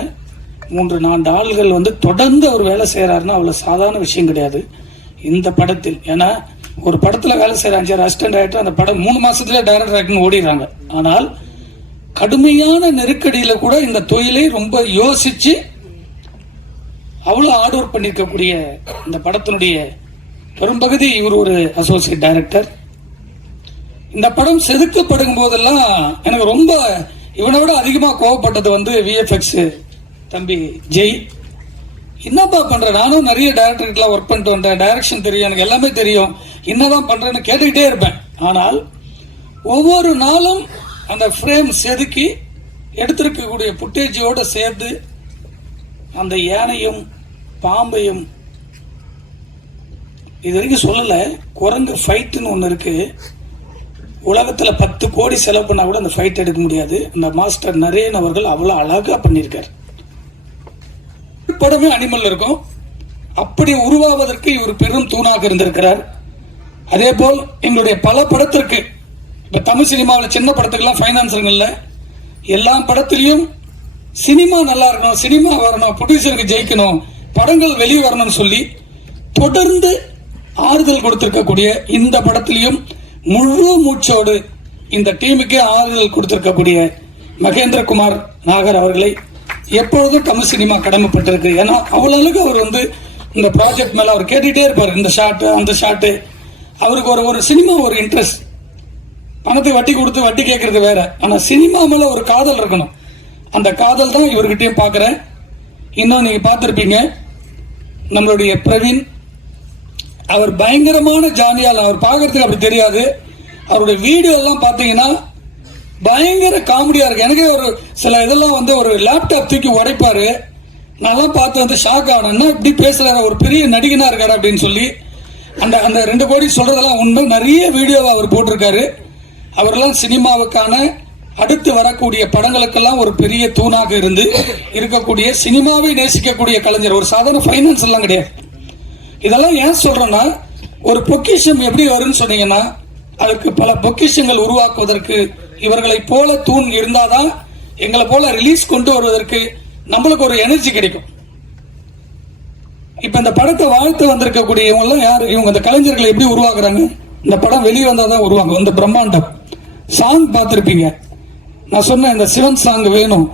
3-4 ஆள்கள் வந்து தொடர்ந்து அவர் வேலை செய்யறாருன்னா அவ்வளவு சாதாரண விஷயம் கிடையாது இந்த படத்தில். ஏன்னா ஒரு படத்துல வேலை செய்யற 5 அசிஸ்டன்ட் டைரக்டர் அந்த படம் 3 மாசத்துல டைரக்டர் ஆக்டிங் ஓடிடுறாங்க. ஆனால் கடுமையான நெருக்கடியில கூட இந்த தொழிலை ரொம்ப யோசிச்சு அவ்வளவு ஹார்ட் ஒர்க் பண்ணிருக்கக்கூடிய இந்த படத்தினுடைய பெரும்பகுதி இவர் ஒரு அசோசியேட் டைரக்டர். இந்த படம் செதுக்கப்படும் போதெல்லாம் எனக்கு ரொம்ப இவனை விட அதிகமா கோவப்பட்டது வந்து விஎஃப்எக்ஸ் தம்பி ஜெய். என்னப்பா பண்ற, நானும் நிறைய டைரக்டர்கிட்டலாம் ஒர்க் பண்ணிட்டு வந்தேன், டைரக்ஷன் தெரியும், எனக்கு எல்லாமே தெரியும், என்னதான் பண்றேன்னு கேட்டுக்கிட்டே இருப்பேன். ஆனால் ஒவ்வொரு நாளும் அந்த ஃப்ரேம் செதுக்கி எடுத்திருக்கக்கூடிய புட்டேஜோட சேர்த்து அந்த யானையும் பாம்பையும் இது வரைக்கும் சொல்லல, குரங்கு ஃபைட்டுன்னு ஒன்று இருக்கு, உலகத்துல 10 கோடி செலவு பண்ணா கூட அந்த ஃபைட் எடுக்க முடியாது. அந்த மாஸ்டர் நரேன் அவர்கள் அவ்வளவு அழகா பண்ணியிருக்காரு. படமே அனிமல் இருக்கும், அப்படி உருவாவதற்கு இவர் பெரும் தூணாக இருந்திருக்கிறார். அதே போல் எங்களுடைய பல படத்திற்கு, இப்ப தமிழ் சினிமாவில் சின்ன படத்துக்கெல்லாம் ஃபைனான்சருங்க இல்லை, எல்லா படத்திலையும் சினிமா நல்லா இருக்கணும், சினிமா வரணும், ப்ரொடியூசருக்கு ஜெயிக்கணும், படங்கள் வெளியே வரணும்னு சொல்லி தொடர்ந்து ஆறுதல் கொடுத்திருக்கக்கூடிய இந்த படத்திலையும் முழு மூச்சோடு இந்த டீமுக்கே ஆறுதல் கொடுத்திருக்கக்கூடிய மகேந்திரகுமார் நாகர் அவர்களை எப்பொழுதும் தமிழ் சினிமா கடமைப்பட்டிருக்கு. ஏன்னா அவ்வளவுக்கு அவர் வந்து இந்த ப்ராஜெக்ட் மேல அவர் கேட்டுட்டே இருப்பார், இந்த ஷாட்டு அந்த ஷாட்டு. அவருக்கு ஒரு சினிமா ஒரு இன்ட்ரெஸ்ட், பணத்தை வட்டி கொடுத்து வட்டி கேட்கறது வேற, ஆனா சினிமா மேல ஒரு காதல் இருக்கணும். அந்த காதல் தான் இவர்கிட்டயும் பாக்குறேன். இன்னும் நீங்க பார்த்திருப்பீங்க நம்மளுடைய பிரவீன், அவர் பயங்கரமான ஜானியால், அவர் பார்க்கறதுக்கு அப்படி தெரியாது, அவருடைய வீடியோ எல்லாம் பாத்தீங்கன்னா பயங்கர காமெடியா இருக்கு. எனக்கே ஒரு சில இதெல்லாம் வந்து ஒரு லேப்டாப் தூக்கி உடைப்பாரு, நான் பார்த்து வந்து ஷாக் ஆனேன்னா இப்படி பேசுறாரு, ஒரு பெரிய நடிகனா இருக்காரு அப்படின்னு சொல்லி. அந்த அந்த 2 கோடி சொல்றதெல்லாம் உண்மை, நிறைய வீடியோவை அவர் போட்டிருக்காரு. அவரெல்லாம் சினிமாவுக்கான அடுத்து வரக்கூடிய படங்களுக்கெல்லாம் ஒரு பெரிய தூணாக இருந்து இருக்கக்கூடிய சினிமாவை நேசிக்கக்கூடிய கலைஞர், ஒரு சாதாரண ஃபைனான்ஸ் எல்லாம் கிடையாது. இதெல்லாம் ஏன் சொல்றேன்னா, ஒரு பொக்கிஷம் எப்படி வரும்னு சொன்னீங்கன்னா அதுக்கு பல பொக்கிஷங்கள் உருவாக்குவதற்கு இவர்களை போல தூண் இருந்தாதான் எங்களை போல ரிலீஸ் கொண்டு வருவதற்கு நம்மளுக்கு ஒரு எனர்ஜி கிடைக்கும். இப்ப இந்த படத்தை வாழ்த்து வந்திருக்கக்கூடிய இவங்க எல்லாம் யாரு, இவங்க இந்த கலைஞர்களை எப்படி உருவாக்குறாங்க, இந்த படம் வெளியே வந்தாதான் உருவாங்க. இந்த பிரம்மாண்டம் சாங் பார்த்திருப்பீங்க, நான் சொன்னேன் இந்த சிவன் சாங் வேணும்,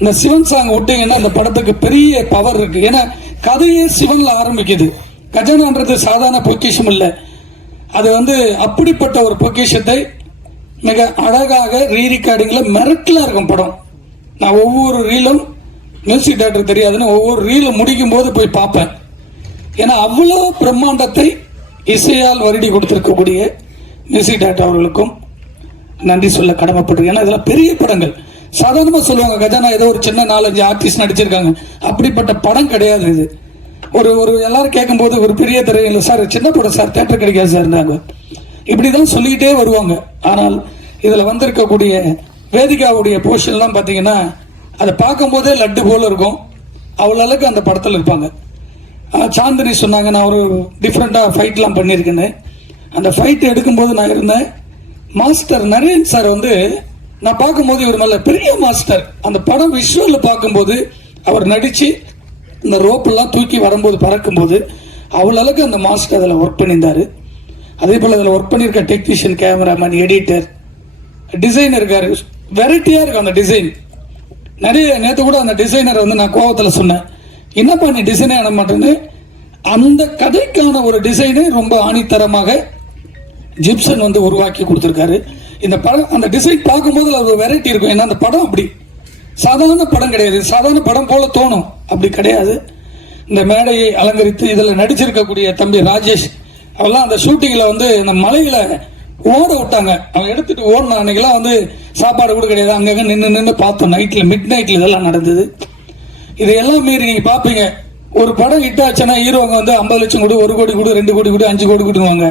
இந்த சிவன் சாங் விட்டீங்கன்னா இந்த படத்துக்கு பெரிய பவர் இருக்கு. ஏன்னா கதையே சிவன்ல ஆரம்பிக்குது. கஜானான்றது சாதாரண பொக்கிஷம் இல்லை, அது வந்து அப்படிப்பட்ட ஒரு பொக்கிஷத்தை மிக அழகாக ரீரிகார்டிங்ல மிரட்டலா இருக்கும் படம். நான் ஒவ்வொரு ரீலும் மியூசிக் டைரக்டர் தெரியாதுன்னு ஒவ்வொரு ரீலும் முடிக்கும் போது போய் பார்ப்பேன். ஏன்னா அவ்வளவு பிரம்மாண்டத்தை இசையால் வருடி கொடுத்திருக்கக்கூடிய மியூசிக் டைரக்டர் அவர்களுக்கும் நன்றி சொல்ல கடமைப்பட்டிருக்கேன். ஏன்னா இதெல்லாம் பெரிய படங்கள், சாதாரணமா சொல்லுவாங்க கஜானா ஏதோ ஒரு சின்ன 4-5 ஆர்டிஸ்ட் நடிச்சிருக்காங்க, அப்படிப்பட்ட படம் கிடையாது இது. ஒரு எல்லாரும் கேட்கும் போது ஒரு பெரிய திரையில சார் சின்ன படம் சார், தியேட்டர் கிடைக்காது சார், இப்படிதான் சொல்லிக்கிட்டே வருவாங்க. ஆனால் இதுல வந்திருக்கக்கூடிய வேதிகாவுடைய போர்ஷன் எல்லாம் பாத்தீங்கன்னா அதை பார்க்கும் போதே லட்டு போல இருக்கும், அவ்வளவு அளவுக்கு அந்த படத்துல இருப்பாங்க. சாந்தினி சொன்னாங்க நான் ஒரு டிஃப்ரெண்டா ஃபைட் எல்லாம் பண்ணிருக்கேன்னு. அந்த ஃபைட் எடுக்கும்போது நான் இருந்தேன். மாஸ்டர் நரேன் சார் வந்து நான் பார்க்கும்போது இவர் நல்ல பெரிய மாஸ்டர். அந்த படம் விஷுவல்ல பார்க்கும்போது அவர் நடிச்சு இந்த ரோப் எல்லாம் தூக்கி வரும்போது பறக்கும்போது அவ்வளவு அளவுக்கு அந்த மாஸ்டர் அதில் ஒர்க் பண்ணியிருந்தாரு. அதே போல் அதில் ஒர்க் பண்ணியிருக்க டெக்னீஷியன், கேமராமேன், எடிட்டர், டிசைனர் இருக்காரு. வெரைட்டியாக இருக்கும் அந்த டிசைன். நிறைய நேற்று கூட அந்த டிசைனரை வந்து நான் கோவத்தில் சொன்னேன், என்னப்பா நீ டிசைனே ஆன மாட்டேன்னு. அந்த கதைக்கான ஒரு டிசைனை ரொம்ப ஆணித்தரமாக ஜிப்சன் வந்து உருவாக்கி கொடுத்துருக்காரு. இந்த படம் அந்த டிசைன் பார்க்கும்போது ஒரு வெரைட்டி இருக்கும். ஏன்னா அந்த படம் அப்படி சாதாரண படம் கிடையாது, சாதாரண படம் போல தோணும், அப்படி கிடையாது. இந்த மேடையை அலங்கரித்து இதில் நடிச்சிருக்கக்கூடிய தம்பி ராஜேஷ் அவெல்லாம் அந்த ஷூட்டிங்கில் வந்து இந்த மலையில ஓட விட்டாங்க. அவன் எடுத்துட்டு ஓடணும். அன்னைக்கெல்லாம் வந்து சாப்பாடு கூட கிடையாது, அங்கங்க நின்று பார்த்தோம். நைட்டில் மிட் நைட்டில் இதெல்லாம் நடந்தது. இதையெல்லாம் மீறி நீங்கள் பார்ப்பீங்க, ஒரு படம் ஹிட் ஆச்சுன்னா ஹீரோங்க வந்து 50 லட்சம் கொடு, 1 கோடி கொடு, 2 கோடி கொடு, 5 கோடி கொடுவாங்க.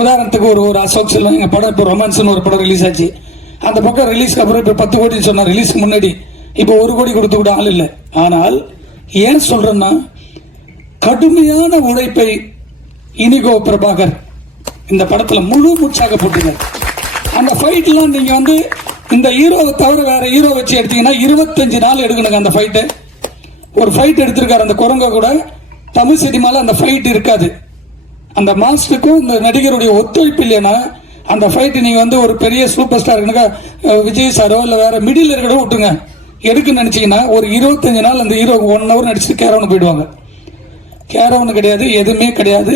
உதாரணத்துக்கு ஒரு அசோக் செல்வம் எங்கள் படம் இப்போ ரொமான்ஸ்னு ஒரு படம் ரிலீஸ் ஆச்சு. அந்த பக்கம் ரிலீஸ்க்கு அப்புறம் இப்போ 10 கோடின்னு சொன்னார் ரிலீஸ்க்கு முன்னாடி. இப்போ 1 கோடி கொடுத்து கூட ஆள் இல்லை. ஆனால் ஏன் சொல்றேன்னா, கடுமையான உழைப்பை இனிகோ பிரபாகர் இந்த படத்துல முழு மூச்சாக போட்டுருக்காரு. அந்த ஃபைட்லாம் நீங்க வந்து இந்த ஹீரோவை தவிர வேற ஹீரோ வச்சு எடுத்தீங்கன்னா 25 நாள் எடுக்கணுங்க அந்த ஃபைட்டு. ஒரு ஃபைட் எடுத்திருக்காரு அந்த குரங்க கூட. தமிழ் சினிமால அந்த ஃபைட் இருக்காது. அந்த மாஸ்டருக்கும் இந்த நடிகருடைய ஒத்துழைப்பு இல்லைன்னா அந்த ஃபைட் நீங்க வந்து ஒரு பெரிய சூப்பர் ஸ்டார் விஜய் சாரோ இல்ல வேற மிடில் இருக்கிற விட்டுங்க எடுக்குன்னு நினைச்சீங்கன்னா ஒரு 25 நாள் அந்த ஹீரோ 1 hour நடிச்சுட்டு கேரவனு போயிடுவாங்க. கேரவனு கிடையாது, எதுவுமே கிடையாது.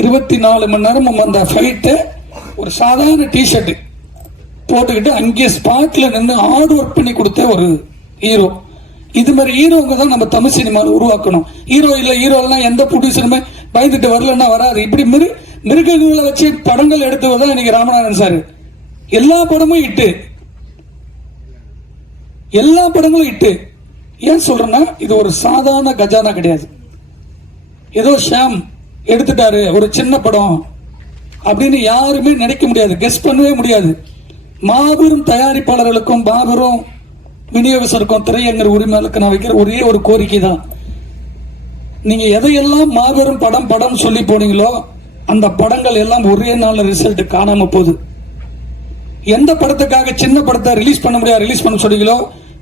24 மணி நேரம் அந்த ஃபைட்டை ஒரு சாதாரண டிஷர்ட் போட்டுக்கிட்டு அங்கே ஸ்பாட்ல நின்று ஹார்ட் ஒர்க் பண்ணி கொடுத்த ஒரு ஹீரோ. இது மாதிரி ஹீரோங்க தான் நம்ம தமிழ் சினிமாவில் உருவாக்கணும். ஹீரோ இல்லை, ஹீரோலாம் எந்த ப்ரொடியூசருமே பயந்துட்டு வரலன்னா வராது. இப்படி மிருகங்களை வச்சு படங்கள் எடுத்துவதான் இன்னைக்கு ராமநாதன் சார். எல்லா படமும் இட்டு, எல்லா படங்களும் இட்டு. ஏன் சொல்றேன்னா, இது ஒரு சாதாரண கஜானா கிடையாது. ஏதோ ஷாம் எடுத்துட்டாரு ஒரு சின்ன படம் அப்படின்னு யாருமே நினைக்க முடியாது, கெஸ் பண்ணவே முடியாது. மாபெரும் தயாரிப்பாளர்களுக்கும் மாபெரும் விநியோகஸ்தருக்கும் திரையரங்கர் உரிமையாளருக்கு நான் வைக்கிற ஒரே ஒரு கோரிக்கை தான், நீங்க எதையெல்லாம் மாபெரும் படம் படம் சொல்லி போனீங்களோ அந்த படங்கள் எல்லாம் ஒரே நாள் ரிசல்ட் காணாம போகுது. எந்த படத்துக்காக சின்ன படத்தை ரிலீஸ் பண்ண முடியாது ரிலீஸ் பண்ண சொன்னீங்களோ,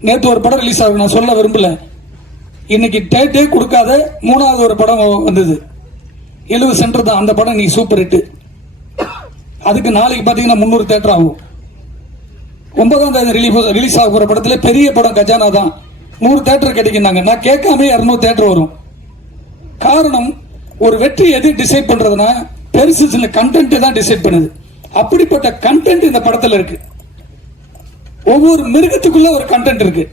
நேற்று ஒரு படம் ரிலீஸ் ஆகும், நான் சொல்ல விரும்பல, இன்னைக்கு டேட்டே கொடுக்காத 3வது ஒரு படம் வந்தது, 70 சென்டர் தான். அந்த படம் நீ சூப்பர் ஹிட். அதுக்கு நாளைக்கு பாத்தீங்கன்னா 300 தியேட்டர் ஆகும். 9ஆம் தேதி ரிலீஸ் ஆக போற படத்துல பெரிய படம் கஜானா தான் 100 தியேட்டர் கிடைக்குனாங்க. நான் கேட்காம 200 தியேட்டர் வரும். காரணம், ஒரு வெற்றி எது டிசைட் பண்றதுன்னா பெருசு சில கண்டென்ட் தான் டிசைட் பண்ணுது. அப்படிப்பட்ட கண்டென்ட் இந்த படத்துல இருக்கு. ஒவ்வொரு மிருகத்துக்குள்ள ஒரு கண்டென்ட் இருக்கு.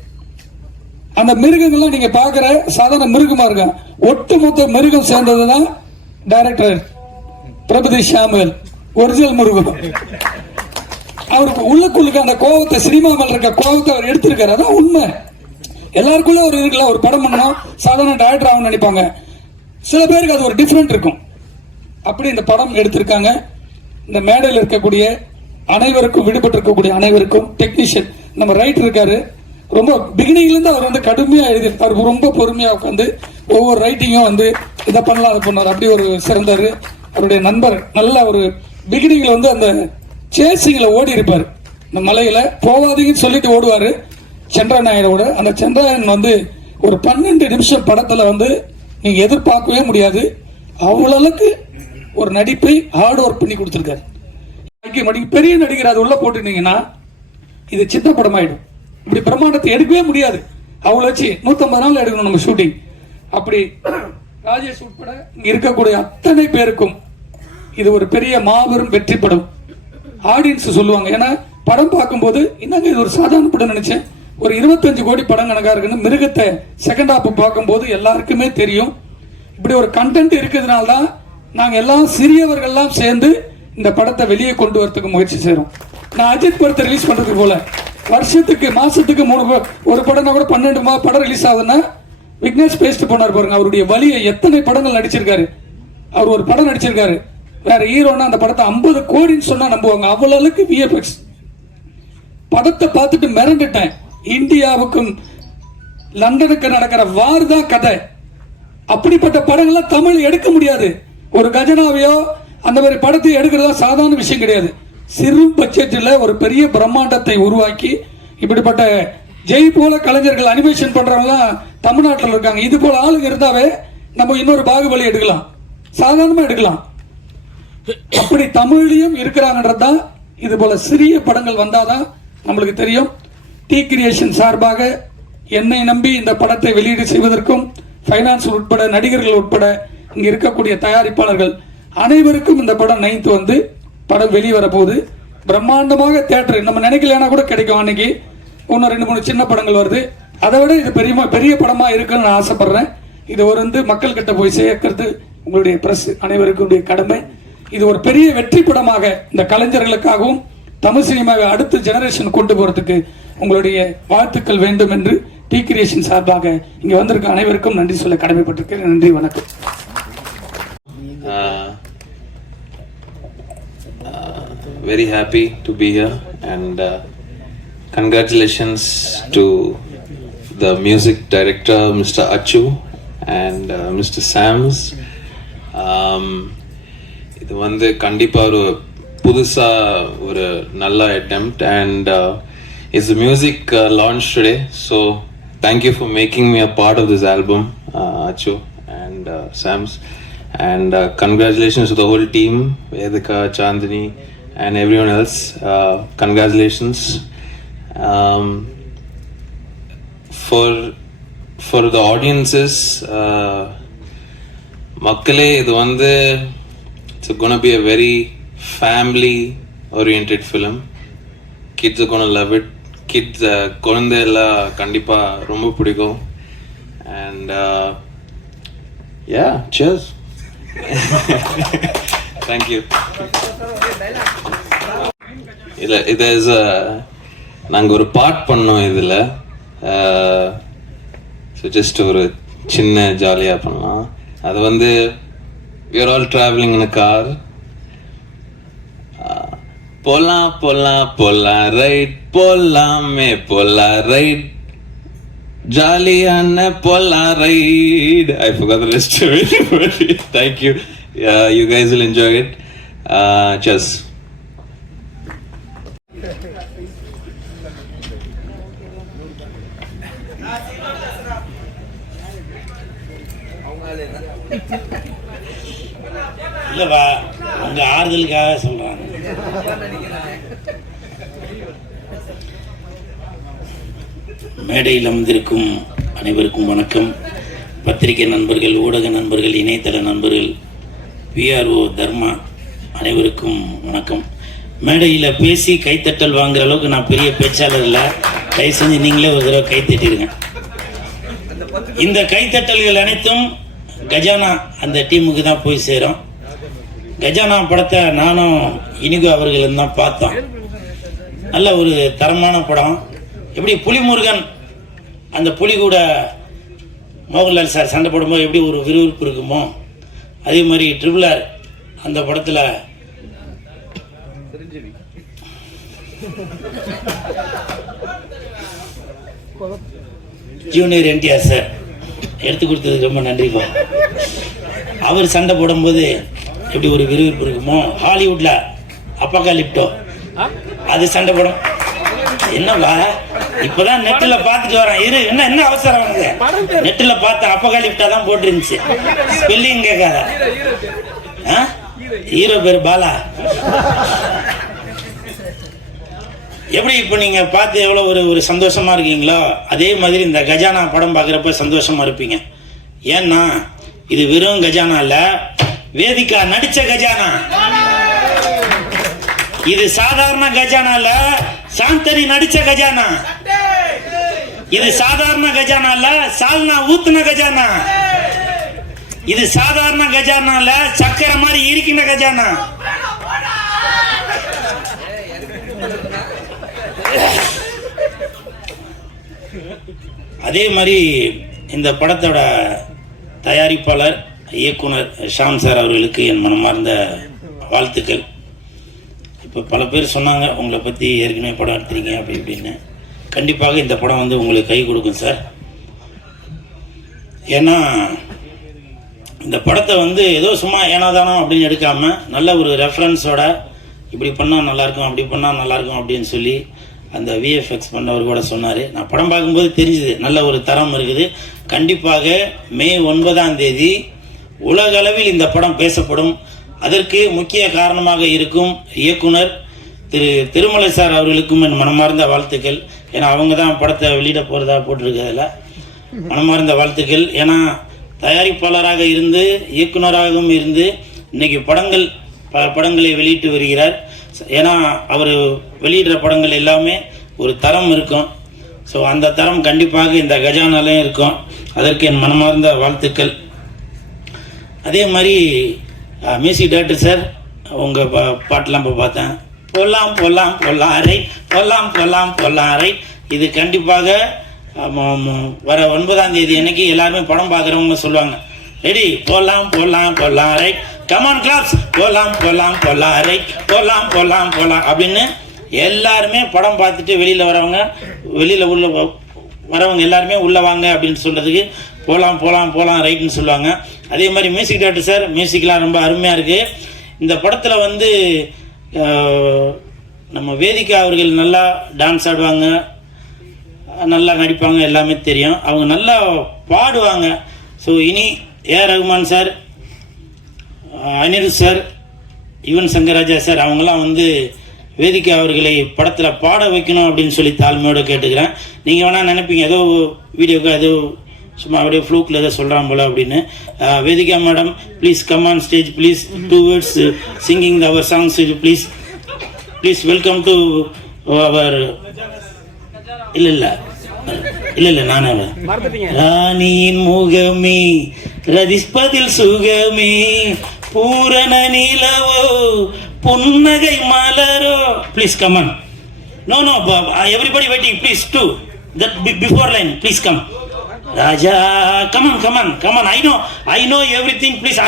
அந்த மிருகங்கள்லாம் நீங்க பாக்குற சாதாரண மிருகமா இருக்க, ஒட்டுமொத்த மிருகம் சேர்ந்ததுதான் டைரக்டர் பிரபுதி ஷாமுவேல், ஒரிஜினல் மிருகம். அவருக்கு உள்ளுக்குள்ளுக்கு அந்த கோபத்தை, சினிமா மேல இருக்க கோபத்தை அவர் எடுத்திருக்காரு. அதான் உண்மை. எல்லாருக்குள்ள ஒரு இருக்குல்ல, ஒரு படம் பண்ணணும் சாதாரண டைரக்டர் ஆகணும்னு நினைப்பாங்க. சில பேருக்கு அது ஒரு டிஃபரெண்ட் இருக்கும். அப்படி இந்த படம் எடுத்திருக்காங்க. இந்த மேடையில் இருக்கக்கூடிய அனைவருக்கும், விடுபட்டு இருக்கக்கூடிய அனைவருக்கும், டெக்னீஷியன் நம்ம ரைட்டர் இருக்காரு, ரொம்ப பிகினிங்ல இருந்து அவர் வந்து கடுமையா எழுதி, அவர் ரொம்ப பொறுமையா உட்காந்து ஒவ்வொரு ரைட்டிங்கும் வந்து இதை பண்ணலாம் அதை பண்ணார். அப்படி ஒரு சிறந்தாரு. அவருடைய நண்பர் நல்ல ஒரு பிகினிங்ல வந்து அந்த சேசிங்ல ஓடி இருப்பாரு. இந்த மலையில போவாதீங்கன்னு சொல்லிட்டு ஓடுவாரு சந்திரநாயனோட. அந்த சந்திரநாயன் வந்து ஒரு 12 நிமிஷம் படத்துல வந்து நீங்க எதிர்பார்க்கவே முடியாது. அவ்வளவுக்கு ஒரு நடிப்பை ஹார்ட் ஒர்க் பண்ணி கொடுத்திருக்காரு. பெரிய நடிகர் அது உள்ள போட்டுட்டீங்கன்னா இது சின்ன படம் ஆயிடும். இப்படி பிரமாண்டத்தை எடுக்கவே முடியாது. அவ்வளவு வச்சு 150 நாள் எடுக்கணும் நம்ம ஷூட்டிங். அப்படி ராஜேஷ் உட்பட இங்க இருக்கக்கூடிய அத்தனை பேருக்கும் இது ஒரு பெரிய மாபெரும் வெற்றி படம். ஆடியன்ஸ் சொல்லுவாங்க, ஏன்னா படம் பார்க்கும்போது என்னங்க இது ஒரு சாதாரண படம் நினைச்சேன், ஒரு 25 கோடி படம் கணக்கா இருக்குன்னு. மிருகத்தை செகண்ட் ஹாப் பார்க்கும்போது எல்லாருக்குமே தெரியும் இப்படி ஒரு கண்டென்ட் இருக்கிறதுனால தான் நாங்க எல்லாம் சிறியவர்கள்லாம் சேர்ந்து இந்த படத்தை வெளியே கொண்டு வரதுக்கு முயற்சி செய்யறோம். நான் அஜித் படத்தை ரிலீஸ் பண்றதுக்கு போல வருஷத்துக்கு மாசத்துக்கு 3 ஒரு படம் கூட 12 படம் ரிலீஸ் ஆகுதுன்னா விக்னேஷ் பேசிட்டு போனார் பாருங்க. அவருடைய வலியை எத்தனை படங்கள் நடிச்சிருக்காரு. அவர் ஒரு படம் நடிச்சிருக்காரு, வேற ஹீரோனா அந்த படத்தை 50 கோடின்னு சொன்னா நம்புவாங்க. அவ்வளவுக்கு விஎஃப்எக்ஸ். படத்தை பார்த்துட்டு மிரண்டுட்டேன். இந்தியாவுக்கும் லண்டனுக்கு நடக்கிற வார் தான் கதை. அப்படிப்பட்ட படங்கள்லாம் தமிழ் எடுக்க முடியாது. ஒரு கஜனாவையோ அந்த மாதிரி படத்தை எடுக்கிறதா சாதாரண விஷயம் கிடையாது. சிறு பட்ஜெட்டில் ஒரு பெரிய பிரம்மாண்டத்தை உருவாக்கி இப்படிப்பட்ட ஜெய் போல கலைஞர்கள் அனிமேஷன் பண்றவங்கலாம் தமிழ்நாட்டில் இருக்காங்க. இது போல ஆளுங்க இருந்தாவே நம்ம இன்னொரு பாகுபலி எடுக்கலாம், சாதாரணமா எடுக்கலாம். அப்படி தமிழ்லையும் இருக்கிறாங்கன்றது தான். இது போல சிறிய படங்கள் வந்தாதான் நம்மளுக்கு தெரியும். டி கிரியேஷன் சார்பாக என்னை நம்பி இந்த படத்தை வெளியீடு செய்வதற்கும் ஃபைனான்ஸ் உட்பட நடிகர்கள் உட்பட இங்க இருக்கக்கூடிய தயாரிப்பாளர்கள் அனைவருக்கும் இந்த படம் 9th வந்து படம் வெளிவர போகுது. பிரம்மாண்டமாக தியேட்டர் நம்ம நினைக்கலனா கூட கிடைக்கும். அன்னைக்கு இன்னும் 2-3 சின்ன படங்கள் வருது. அதை விட இது பெரிய படமா இருக்குன்னு நான் ஆசைப்படுறேன். இது வந்து மக்கள் கிட்ட போய் சேர்க்கிறது உங்களுடைய பிரஸ் அனைவருக்கும் கடமை. இது ஒரு பெரிய வெற்றி படமாக இந்த கலைஞர்களுக்காகவும் தமிழ் சினிமாவை அடுத்த ஜெனரேஷன் கொண்டு போறதுக்கு உங்களுடைய வாழ்த்துக்கள் வேண்டும் என்று டி கிரியேஷன் சார்பாக இங்க வந்திருக்க அனைவருக்கும் நன்றி சொல்ல கடமைப்பட்டிருக்கேன். நன்றி, வணக்கம். Very happy to be here, and congratulations to the music director Mr. Achu and Mr. Sams. இது வந்து கண்டிப்பா ஒரு புதுசா ஒரு நல்ல attempt, and it's the music launch today, so thank you for making me a part of this album, Achu and Sams, and congratulations to the whole team, Vedika, Chandini and everyone else. Congratulations. For the audiences, makkale idu vandu it's going to be a very family oriented film. Kids are going to love it. Kids kolande ella kandipa romba pidikum, and yeah, cheers. Thank you. இது நாங்கள் ஒரு பாட் பண்ணோம் இதில். So just ஒரு சின்ன ஜாலியாக பண்ணலாம். அது வந்து we are all traveling in a car. போலாம் போலாம் போலாம் ரைட், போலாமே போலாம் ரைட், ஜாலியான போலாம் right. I forgot the rest of it. Thank you. You guys will enjoy it. Cheers. இல்லைப்பா, உங்க ஆறுதலுக்காக சொல்றாங்க. மேடையில் அமர்ந்திருக்கும் அனைவருக்கும் வணக்கம். பத்திரிகை நண்பர்கள், ஊடக நண்பர்கள், இணையதள நண்பர்கள், பிஆர்ஓ தர்மா அனைவருக்கும் வணக்கம். மேடையில் பேசி கைத்தட்டல் வாங்குற அளவுக்கு நான் பெரிய பேச்சாளர் இல்லை. தயவு செஞ்சு நீங்களே ஒரு தடவை கைத்தட்டிடுங்க. இந்த கைத்தட்டல்கள் அனைத்தும் கஜானா அந்த டீமுக்கு தான் போய் சேரும். கஜானா படத்தை நானும் இனிகோ அவர்களும் தான் பார்த்தோம். நல்ல ஒரு தரமான படம். எப்படி புலிமுருகன் அந்த புலி கூட மோகன்லால் சார் சண்டை போடும்போது எப்படி ஒரு விறுவிறுப்பு இருக்குமோ, அதே மாதிரி ட்ரிபிள் ஆர் அந்த படத்தில் ஜூனியர் என்டிஆர் சார் எடுத்து கொடுத்ததுக்கு ரொம்ப நன்றிப்பா. அவர் சண்டை போடும்போது எப்படி ஒரு விறுவிறுப்பு இருக்குமோ, ஹாலிவுட்ல அப்பகாலிப்டோ அது சண்டை போடும். என்னவா இப்பதான் நெட்டில் பார்த்துட்டு வரேன். இரு, என்ன அவசரம் வந்து நெட்டில் பார்த்த அப்பகாலிப்டா தான் போட்டுருந்துச்சு. ஸ்பெல்லிங் கேட்காத. ஹீரோ பேர் பாலா. எப்படி இப்போ நீங்க பார்த்து எவ்வளோ ஒரு சந்தோஷமா இருக்கீங்களோ, அதே மாதிரி இந்த கஜானா படம் பார்க்குறப்ப சந்தோஷமா இருப்பீங்க. ஏன்னா இது வெறும் கஜானா இல்ல, வேதிகா நடிச்ச கஜானா. இது சாதாரண கஜானா இல்ல, சாந்தனி நடிச்ச கஜானா. இது சாதாரண கஜானா இல்ல, சால்னா ஊத்துன கஜானா. இது சாதாரண கஜானா இல்ல, சக்கரை மாதிரி இருக்கின்ற கஜானா. அதே மாதிரி இந்த படத்தோட தயாரிப்பாளர் இயக்குனர் ஷாம் சார் அவர்களுக்கு என் மனமார்ந்த வாழ்த்துக்கள். இப்போ பல பேர் சொன்னாங்க உங்களை பற்றி ஏற்கனவே படம் எடுத்துறீங்க அப்படி இப்படின்னு. கண்டிப்பாக இந்த படம் வந்து உங்களுக்கு கை கொடுக்கும் சார். ஏன்னா இந்த படத்தை வந்து ஏதோ சும்மா ஏனாதானோ அப்படின்னு எடுக்காம நல்ல ஒரு ரெஃபரன்ஸோட இப்படி பண்ணால் நல்லாயிருக்கும், அப்படி பண்ணால் நல்லாயிருக்கும் அப்படின்னு சொல்லி அந்த விஎஃப்எக்ஸ் பண்ணவர் கூட சொன்னார். நான் படம் பார்க்கும்போது தெரிஞ்சுது நல்ல ஒரு தரம் இருக்குது. கண்டிப்பாக மே 9ஆம் தேதி உலகளவில் இந்த படம் பேசப்படும். அதற்கு முக்கிய காரணமாக இருக்கும் இயக்குனர் திருமலை சார் அவர்களுக்கும் என் மனமார்ந்த வாழ்த்துக்கள். ஏன்னா அவங்க தான் படத்தை வெளியிட போகிறதா போட்டிருக்கிறதுல மனமார்ந்த வாழ்த்துக்கள். ஏன்னா தயாரிப்பாளராக இருந்து இயக்குனராகவும் இருந்து இன்னைக்கு பல படங்களை வெளியிட்டு வருகிறார். ஏன்னா அவர் வெளியிடுற படங்கள் எல்லாமே ஒரு தரம் இருக்கும். ஸோ அந்த தரம் கண்டிப்பாக இந்த கஜானாலையும் இருக்கும். அதற்கு என் மனமார்ந்த வாழ்த்துக்கள். அதே மாதிரி மியூசிக் டைரக்டர் சார் உங்கள் பாட்டெலாம் இப்போ பார்த்தேன். பொல்லாம் பொல்லாம் பொல்லாரை பொல்லாம் பொல்லாம் பொல்லாரை. இது கண்டிப்பாக வர 9ஆம் தேதி அன்னைக்கு எல்லாருமே படம் பார்க்குறவங்க சொல்லுவாங்க, ரெடி போலாம் போலாம் போலாம் ரைட் கமான் கிளாப்ஸ் போலாம் போலாம் போலாம் ரைட் போலாம் போலாம் போலாம் அப்படின்னு எல்லாருமே படம் பார்த்துட்டு வெளியில் வரவங்க எல்லாருமே உள்ளே வாங்க அப்படின்னு சொல்கிறதுக்கு போலாம் போலாம் போலாம் ரைட்னு சொல்லுவாங்க. அதே மாதிரி மியூசிக் டைரக்டர் சார் மியூசிக்லாம் ரொம்ப அருமையாக இருக்குது. இந்த படத்தில் வந்து நம்ம வேதிகா அவர்கள் நல்லா டான்ஸ் ஆடுவாங்க, நல்லா நடிப்பாங்க, எல்லாமே தெரியும். அவங்க நல்லா பாடுவாங்க. ஸோ இனி AR Rahman sir, Anirudh sir, Yuvan Shankar Raja sir அவங்களாம் வந்து வேதிகா அவர்களை படத்தில் பாட வைக்கணும் அப்படின்னு சொல்லி தாழ்மையோடு கேட்டுக்கிறேன். நீங்கள் வேணால் நினைப்பீங்க ஏதோ வீடியோக்கு ஏதோ சும்மா அப்படியே ஃப்ளூக்கில் ஏதோ சொல்கிறான் போல அப்படின்னு. Vedika madam please come on stage please 2 words singing our songs please welcome to our இல்ல நானே ராணியின் முகமே ரதிஸ்பதில் சுகமே பூரண நிலவோ புன்னகை மலரோ please come on no everybody waiting please to that before line please come Raja come on I know everything please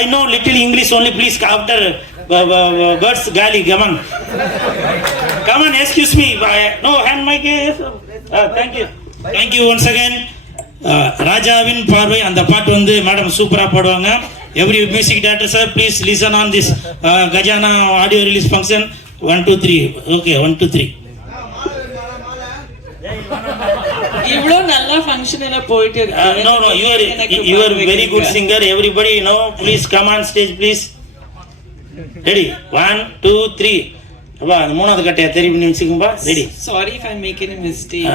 I know little English only please after words gali come on excuse me no hand mic thank you once again ராஜாவின் பார்வை அந்த பாட்டு வந்து madam சூப்பரா பாடுவாங்க. Every music director sir please listen on this Gajana audio release function 1 2 3 okay 1 2 3 இவ்ளோ நல்ல ஃபங்க்ஷன்ல போயிட்டு இருக்கு. no you are very good singer everybody know please come on stage please ready 1 2 3 அப்பா அந்த மூணாவது கட்டையை தெரிவி நிமிஷிக்கும்பா ready sorry if I make any mistake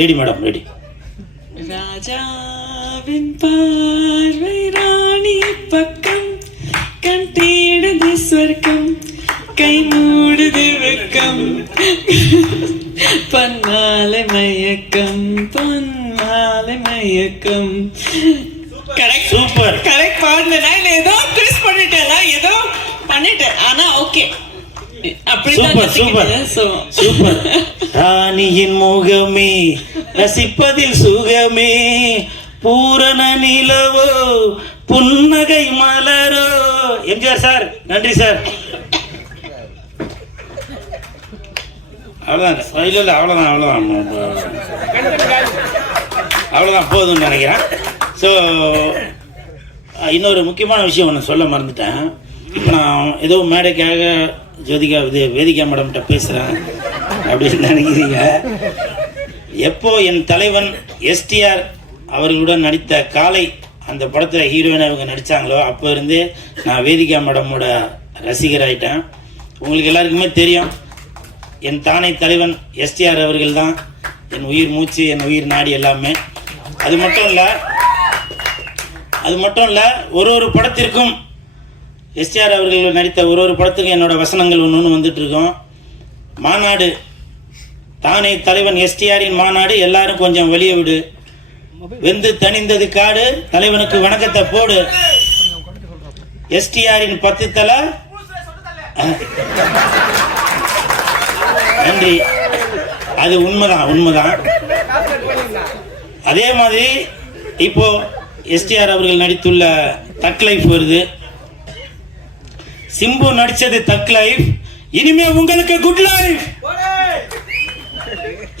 ready madam ready ராஜாவின் பார்வை ராணி பக்கம் கண் தேடுது சொர்க்கம் கை மூடுது வெக்கம் பொன்னாலை மயக்கம் கரெக்ட் சூப்பர் கரெக்ட் பாடுனா இல்ல ஏதோ ட்விஸ்ட் பண்ணிட்டேன் ஆனா ஓகே சூப்பர் ராணியின் முகமே ரசிப்பதில் சுகமே பூரண நிலவோ புன்னகை மலரோ. எம்ஜிஆர் சார் நன்றி சார். அவ்வளோதான் போதும்னு நினைக்கிறேன். ஸோ இன்னொரு முக்கியமான விஷயம் ஒன்று சொல்ல மறந்துட்டேன். இப்போ நான் ஏதோ மேடைக்காக வேதிகா மேடம்கிட்ட பேசுகிறேன் அப்படின்னு நினைக்கிறீங்க. எப்போ என் தலைவன் எஸ்டிஆர் அவர்களுடன் நடித்த காலை அந்த படத்தில் ஹீரோயினை இவங்க நடித்தாங்களோ அப்போ இருந்து நான் வேதிகா மேடமோட ரசிகர் ஆகிட்டேன். உங்களுக்கு எல்லாருக்குமே தெரியும் என் தானை தலைவன் எஸ்டிஆர் அவர்கள் தான் என் உயிர் மூச்சு, என் உயிர் நாடி எல்லாமே. அது மட்டும் இல்லை ஒரு படத்திற்கும் எஸ்டிஆர் அவர்கள் நடித்த ஒரு படத்துக்கும் என்னோட வசனங்கள் ஒன்று வந்துட்டு இருக்கோம். மாநாடு தானே தலைவன் எஸ்டிஆரின் மாநாடு எல்லாரும் கொஞ்சம் வெளியே விடு, வெந்து தணிந்தது காடு, தலைவனுக்கு வணக்கத்தை போடு, எஸ்டிஆரின் 10 தலை. நன்றி. அது உண்மைதான். அதே மாதிரி இப்போ எஸ்டிஆர் அவர்கள் நடித்துள்ள தக் லைஃப் வருது. சிம்பு நடிச்சது தக் லைஃப், இனிமே உங்களுக்கு குட் லைஃப்.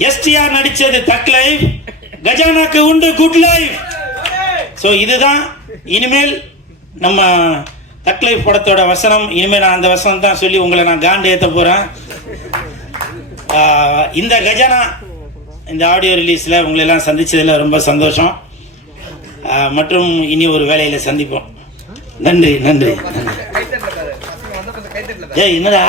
எஸ்டிஆர் நடிச்சது தக் லைஃப், கஜானாக்கு உண்டு குட் லைஃப். ஸோ இதுதான் இனிமேல் நம்ம தக் லைஃப் படத்தோட வசனம். இனிமேல் நான் அந்த வசனம் தான் சொல்லி உங்களை நான் காண்டு ஏற்ற போகிறேன். இந்த கஜானா இந்த ஆடியோ ரிலீஸில் உங்களை எல்லாம் சந்திச்சதில் ரொம்ப சந்தோஷம். மற்றும் இனி ஒரு வேலையில் சந்திப்போம். நன்றி. ஏய் என்னடா